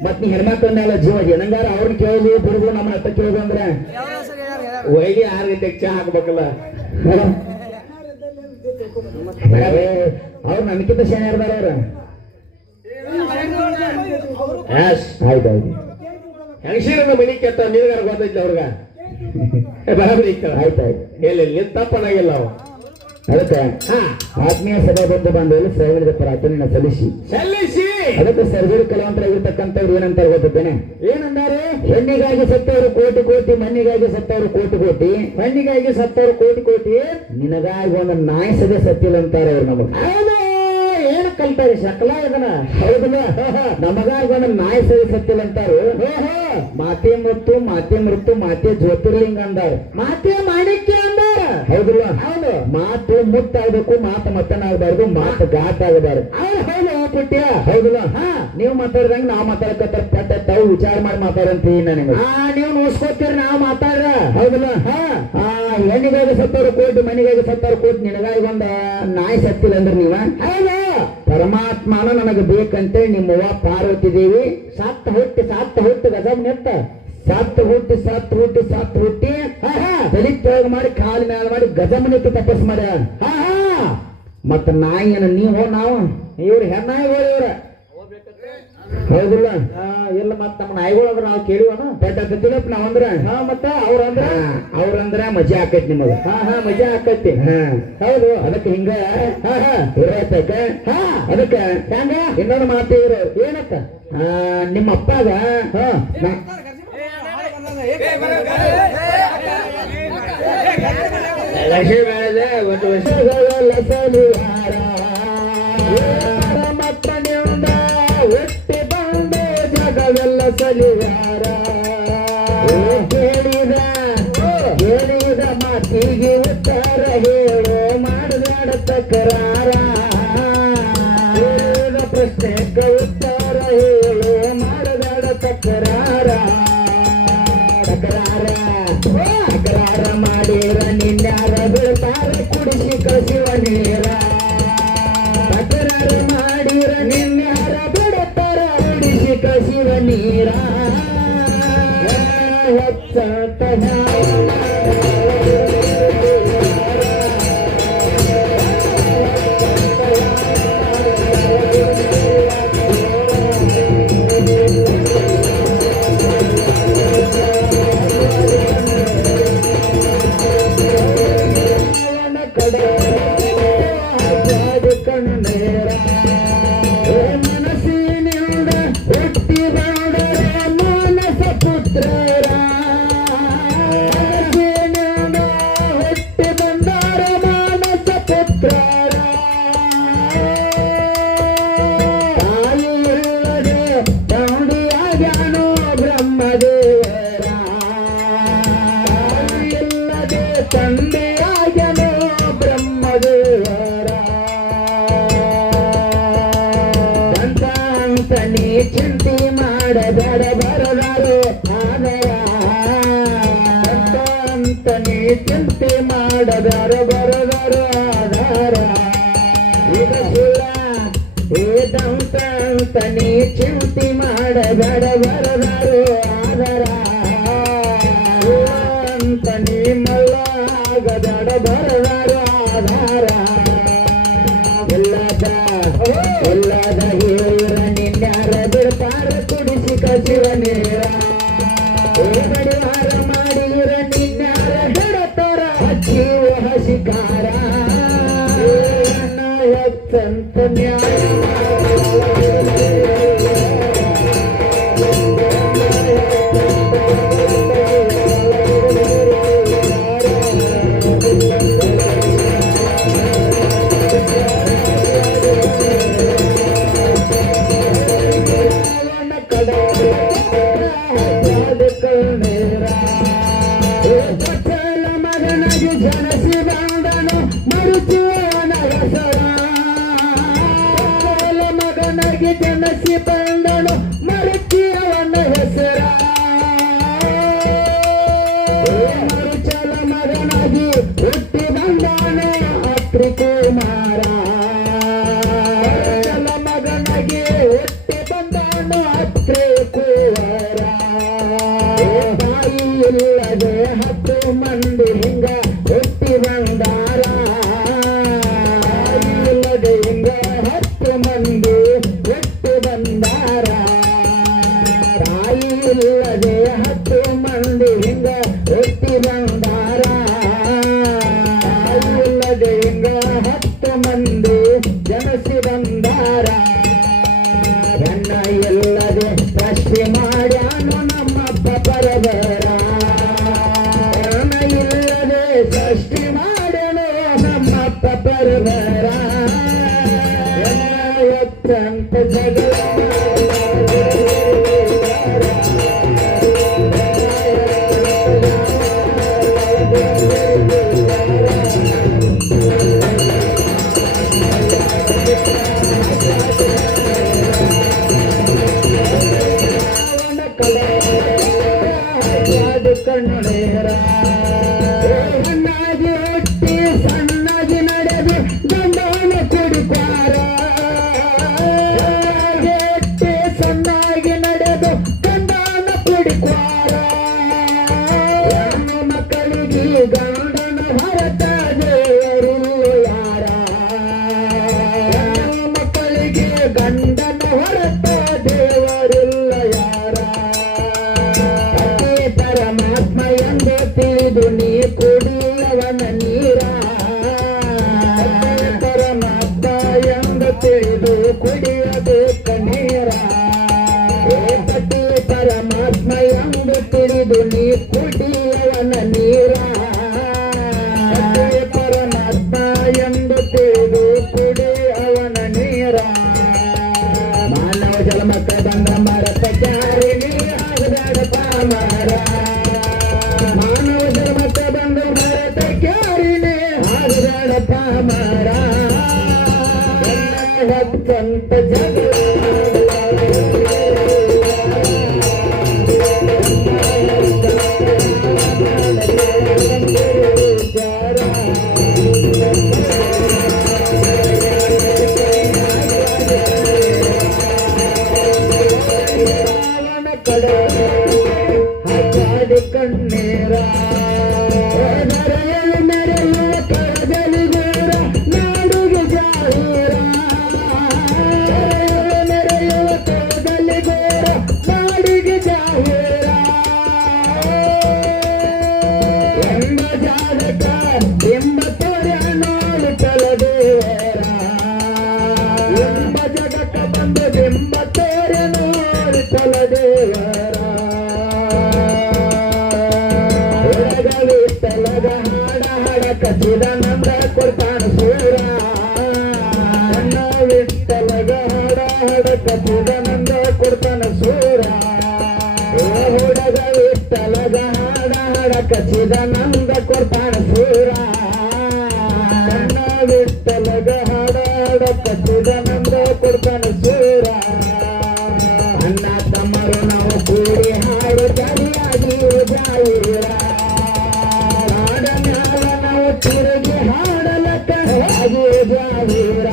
ಮತ್ ನೀ ಹೆಣ್ಮಕ್ಳನ್ನೆಲ್ಲ ಜೀವ ಏನಂಗಾರ ಅವ್ರನ್ನ ಕೇಳಿದ್ವಿ ಬಿಡುದು ನಮ್ಮ ಹತ್ತ ಕೇಳಿದ್ವಿ ಅಂದ್ರೆ ಒಯ್ಗೆ 6 ಗಂಟೆಗೆ ಚಾ ಹಾಕ್ಬೇಕಲ್ಲ. ಅವ್ರು ನನ್ಕಿಂತ ಶಾನೆ ಇರ್ದಾರ ಅವ್ರ. ಆಯ್ತಾಯ್ತು. ಹೆಂಗಸೀರನ್ನ ಮನಿ ಕೆತ್ತ ನೀರ್ಗಾರ ಗೊತ್ತೈತಿ ಅವ್ರಗ ಬರಾಬರಿ. ಆಯ್ತಾಯ್ತು. ಹೇಳಿ ತಪ್ಪನಾಗಿಲ್ಲ ಅವ. ಅದಕ್ಕೆ ಆತ್ಮೀಯ ಸಭಾ ಬಂಧು ಬಾಂಧವರಲ್ಲಿ ಸಹೋದರ ಪ್ರಾರ್ಥನೆಯನ್ನು ಸಲ್ಲಿಸಿ ಅದಕ್ಕೆ ಸರ್ಜರಿ ಕಲಾವಂತರಾಗಿರ್ತಕ್ಕಂಥವ್ರು ಏನಂತಾರೆ ಗೊತ್ತಿದ್ದೇನೆ. ಏನಂದಾರೆ? ಹೆಣ್ಣಿಗಾಗಿ ಸತ್ತವರು ಕೋಟಿ, ಮಣ್ಣಿಗಾಗಿ ಸತ್ತವರು ಕೋಟಿ, ಮಣ್ಣಿಗಾಗಿ ಸತ್ತವರು ಕೋಟಿ, ನಿನಗಾಗಿ ಒಂದು ನಾಯಿ ಸದೆ ಸತ್ತಿಲ್ಲ ಅಂತಾರೆ ಅವ್ರು ನಮಗೆ. ಏನು ಕಲ್ತಾರೆ ಶಕಲ ಇದನ್ನ? ಹೌದಲ್ಲ. ನಮಗಾಗಿ ಒಂದು ನಾಯಿ ಸದೆ ಸತ್ತಿಲ್ಲ ಅಂತಾರು. ಮಾತೆ ಮೃತ್ತು ಮಾತೆ ಜ್ಯೋತಿರ್ಲಿಂಗ ಅಂದಾರ. ಮಾತೆ ಮಾಣಿಕ್ಯ ಅಂದಾರ. ಹೌದಲ್ಲ. ಹೌದು. ಮಾತು ಮುತ್ತಾಗಬೇಕು, ಮಾತು ಮತ್ತನಾಗಬಾರ್ದು, ಮಾತು ಘಾಟ್ ಆಗಬಾರ್ದು. ಹೌದು ಪುಟ್ಯ. ಹೌದಲ್ಲ. ನೀವು ಮಾತಾಡ್ದಂಗ ನಾವು ಮಾತಾಡ್ಕತ್ತಾರ ಪಟ್ಟ ತಾವು ವಿಚಾರ ಮಾಡಿ ಮಾತಾಡಂತೀವಿ ನನಗೆ. ನೀವು ನೋಡ್ಸ್ಕೊತೀರಿ ನಾವು ಮಾತಾಡ್ರ. ಹೌದಲ್ಲ. ಹೆಣ್ಣಿಗಾಗಿ ಸತ್ತವ್ರು ಕೋಟಿ, ಮನೆಗಾಗಿ ಸತ್ತವ್ರು ಕೋಟಿ, ನಿನಗಾಗಿ ಒಂದ ನಾಯಿ ಸತ್ತಿಲ್ಲ ಅಂದ್ರೆ ನೀವ. ಹೌದಾ? ಪರಮಾತ್ಮನ ನನಗೆ ಬೇಕಂತೇಳಿ ನಿಮ್ಮವ್ವ ಪಾರ್ವತಿ ದೇವಿ ಸತ್ತ ಹುಟ್ಟಿ ಗಜಬ್ ನೆತ್ತ ಸತ್ತ ಹುಟ್ಟಿ ತಲೆ ಮಾಡಿ ಕಾಲು ಮ್ಯಾಲ ಮಾಡಿ ಗಜಮನಿತ್ತು ತಪಸ್ ಮಾಡ್ಯ. ಮತ್ತ ನಾಯಿನ ನೀವು ನಾವು ಇವ್ರು ಹೆಣ್ಣಾಯಿಗಳು ಇವ್ರ. ಹೌದಿಲ್ಲ. ಇಲ್ಲ ಮತ್ತ ನಮ್ಮ ನಾಯಿಗಳು ಅಂದ್ರೆ ನಾವು ಕೇಳಿವನ ಪೆಟ್ಟಿಲ್ಲಪ್ಪ ನಾವಂದ್ರ. ಮತ್ತ ಅವ್ರಂದ್ರ ಮಜಾ ಆಕೈತಿ ನಿಮಗ. ಮಜಾ ಆಕೈತಿ. ಹೌದು. ಅದಕ್ಕೆ ಹಿಂಗ ಇರತಕ್ಕ. ಅದಕ್ಕೆ ಹೆಂಗ ಇನ್ನೊಂದು ಮಾತು ಇವ್ರು ಏನಕ್ಕ ನಿಮ್ಮ ಅಪ್ಪಾಗ ಲಕ್ಷ್ಮಿ ಬೆಳೆದ ಒಂದು ವರ್ಷ ಸಲಿಯಾರ ಮತ್ತನಿಂದ ಹುಟ್ಟಿ ಬಂದು ಜಗವೆಲ್ಲ ಸಲಿಯಾರ ಹೇಳಿದ ಮಾತಿಗೆ ಉತ್ತರ ಹೇಳು ಮಾಡಬೇಡ ತಕರಾರ ಪ್ರಶ್ನೆಗೆ ಉತ್ತರ ಹೇಳು ಮಾಡಬೇಡ ತಕರಾರ ತಕರಾರ ಮಾಡಿರ ನಿನ್ಯಾರ ಬಿಡ್ತಾರ ಕುಡಿಸಿ ಕಳಿಸುವ ನೀರ ತಕರಾರು ಮಾಡಿರ ನಿನ್ಯಾರ ಬಿಡ್ತಾರ ಕುಡಿಸಿ ಕಳಿಸುವ ನೀರ ಮನಸ್ಸಿನಿಂದ ಹುಟ್ಟಿ ಬಂದರೆ ಮಾನಸ ಪುತ್ರರ ಮನಸ್ಸಿನಿಂದ ಹುಟ್ಟಿ ಬಂದರೆ ಮಾನಸ ಪುತ್ರರ ತಾಯಿ ಇಲ್ಲದೆ ತಂದೆಯಾಗ್ಯಾನೋ ಬ್ರಹ್ಮದೇವರ ತಾಯಿ ಇಲ್ಲದೆ ತಂದೆಯಾಗ್ಯಾನೋ ಬ್ರಹ್ಮದೇವರ ನೀ ಚಿಂತೆ ಮಾಡಬೇಡ ಬರದಾರೋ ಆದರ ಅಂತ ನೀ ಚಿಂತೆ ಮಾಡಬೇಡ ಬರದಾರೋ ಆಧಾರ ಇದು ಸುಳ್ಳ ಏದಂತ ಅಂತ ನೀ ಚಿಂತೆ ಮಾಡಬೇಡ ಬರದಾರೋ ಆಧಾರ ಅಂತ ನೀ ಮಲ್ಲ ಆಗಬೇಡ ಬರದಾರೋ ಆಧಾರ ಇಲ್ಲದ ಹೀರ ನಿನ್ಯಾರ ಬಿಡ್ತಾರ ಕುಡಿಸಿ ಕಸಿವ ನೀರ ಗಡಿವಾರ ಮಾಡಿರ ನಿನ್ಯಾರ ಬಿಡತಾರ ಹಚ್ಚಿವ ಹಸಿಕಾರ ಹೊತ್ತಂತ ನ್ಯಾಯ ಮಗನಾಗಿ ಜನಸಿ ಬಂದನು ಮರುಚುವನ ಹೆಸರ ಮಗನಾಗಿ ಜನಸಿ ಬಂದನು ಮರುಚಿಯವನ ಹೆಸರ ಮರುಚಲ ಮಗನಾಗಿ ಹುಟ್ಟಿ ಬಂದಾನೆ ಅತ್ರಿ ಕುಮಾರ ಮಗನಾಗಿ ಹುಟ್ಟಿ ಬಂದನು ಅತ್ರಿ ಕುವರ ತಾಯಿ ಇಲ್ಲದೆ 10 ಮಂದಿ ಹಿಂಗ ಹುಟ್ಟಿ ಬಂದಾರ ಇಲ್ಲದೆ ಹಿಂಗ 10 ಮಂದಿ ಹುಟ್ಟಿ ಬಂದಾರ ತಾಯಿ ಇಲ್ಲದೆ 10 ಮಂದಿ ಹಿಂಗ ಹುಟ್ಟಿ ಬಂದಾರ ಇಲ್ಲದೆ ಹಿಂಗ 10 ಮಂದಿ ಜನಸಿ ಬಂದಾರ ಬಣ್ಣ ಇಲ್ಲದೆ ಸೃಷ್ಟಿ ಮಾಡ್ಯಾನು ನಮ್ಮಪ್ಪ ಪರಬರ ಇಲ್ಲದೆ ಸೃಷ್ಟಿ ಮಾಡ್ಯಾನು ನಮ್ಮಪ್ಪ ಪರಬರ ಅತ್ಯಂತ ಜಗಳ ಕಣ್ಣುನೇರ ಸಣ್ಣಾಗಿ ಹುಟ್ಟಿ ಸಣ್ಣಾಗಿ ನಡೆದು ಗಂಡನ ಕುಡಿಪಾರ ಹುಟ್ಟಿ ಚಿದಾನಂದ ಕೊಡ್ತಾನ ಸೂರ ಅಣ್ಣ ವಿಠಲಗ ಹಾಡ ಹಾಡಕ ಚಿದಾನಂದ ಕೊಡ್ತಾನ ಸೂರ ಹುಡುಗ ವಿಠಲಗ ಹಾಡ ಹಾಡಕ ಚಿದಾನಂದ ಕೊಡ್ತಾನ ಸೂರ ಅಣ್ಣ ವಿಠಲಗ ಹಾಡ ಹಾಡಕ ಚಿದಾನಂದ ಕೊಡ್ತಾನ ಸೂರ ಅಣ್ಣ ತಮ್ಮರು ನಾವು ಕೂಡಿ ಹಾಡು ಸರಿಯಾಗಿ ಜಾಯಿರ ಹಾಡ ಮ್ಯಾಲ ನಾವು ತಿರುಗಿ ಹಾಡಲಕ್ಕ ಹಾಗೆ ಜಾಯಿರ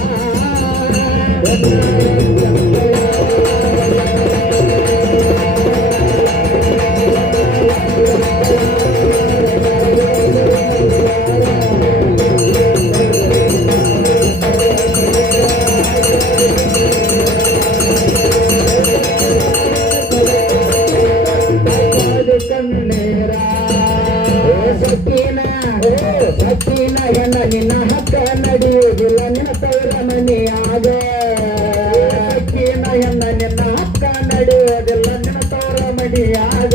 ಕಣ್ಣೇರ ಸತ್ತಿನ ಹೆಣ್ಣ ನಿನ್ನ ಹಕ್ಕ ನಡೆಯುವುದಿಲ್ಲ ನಿನ್ನ ತವರ ಮನೆಯಾಗ ಸಕ್ಕಿನ ಹೆಣ್ಣ ನಿನ್ನ ಹಕ್ಕ ನಡೆಯುವುದಿಲ್ಲ ನಿನ್ನ ತವರ ಮನೆಯಾಗ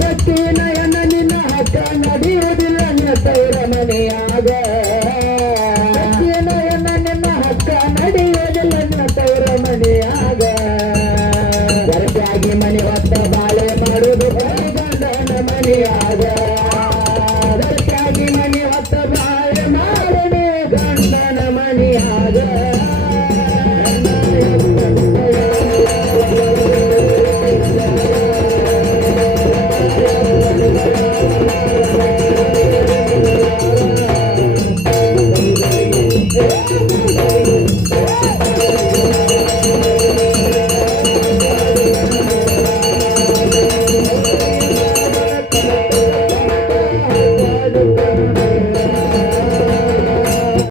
ಸಕ್ಕಿನ ಹೆಣ್ಣ ನಿನ್ನ ಹಕ್ಕ ನಡೆಯುವುದಿಲ್ಲ ನಿನ್ನ ತವರ ಮನೆಯಾಗ ಸಕ್ಕಿನ ಹೆಣ್ಣ ನಿನ್ನ ಹಕ್ಕ ನಡೆಯುವುದಿಲ್ಲ ನಿನ್ನ ತವರ ಮನೆಯಾಗ ಗರ್ಭಾಗಿ ಮನೆ ಹೊತ್ತ ಬಾಳೆ ಮಾಡುವುದು ಗಂಡನ ಮನೆಯಾಗ ಗರ್ಭಾಗಿ ಮನೆ ಹೊತ್ತ ಬಾಳೆ ಮಾಡದೆ ಗಂಡನ ಮನೆಯಾಗ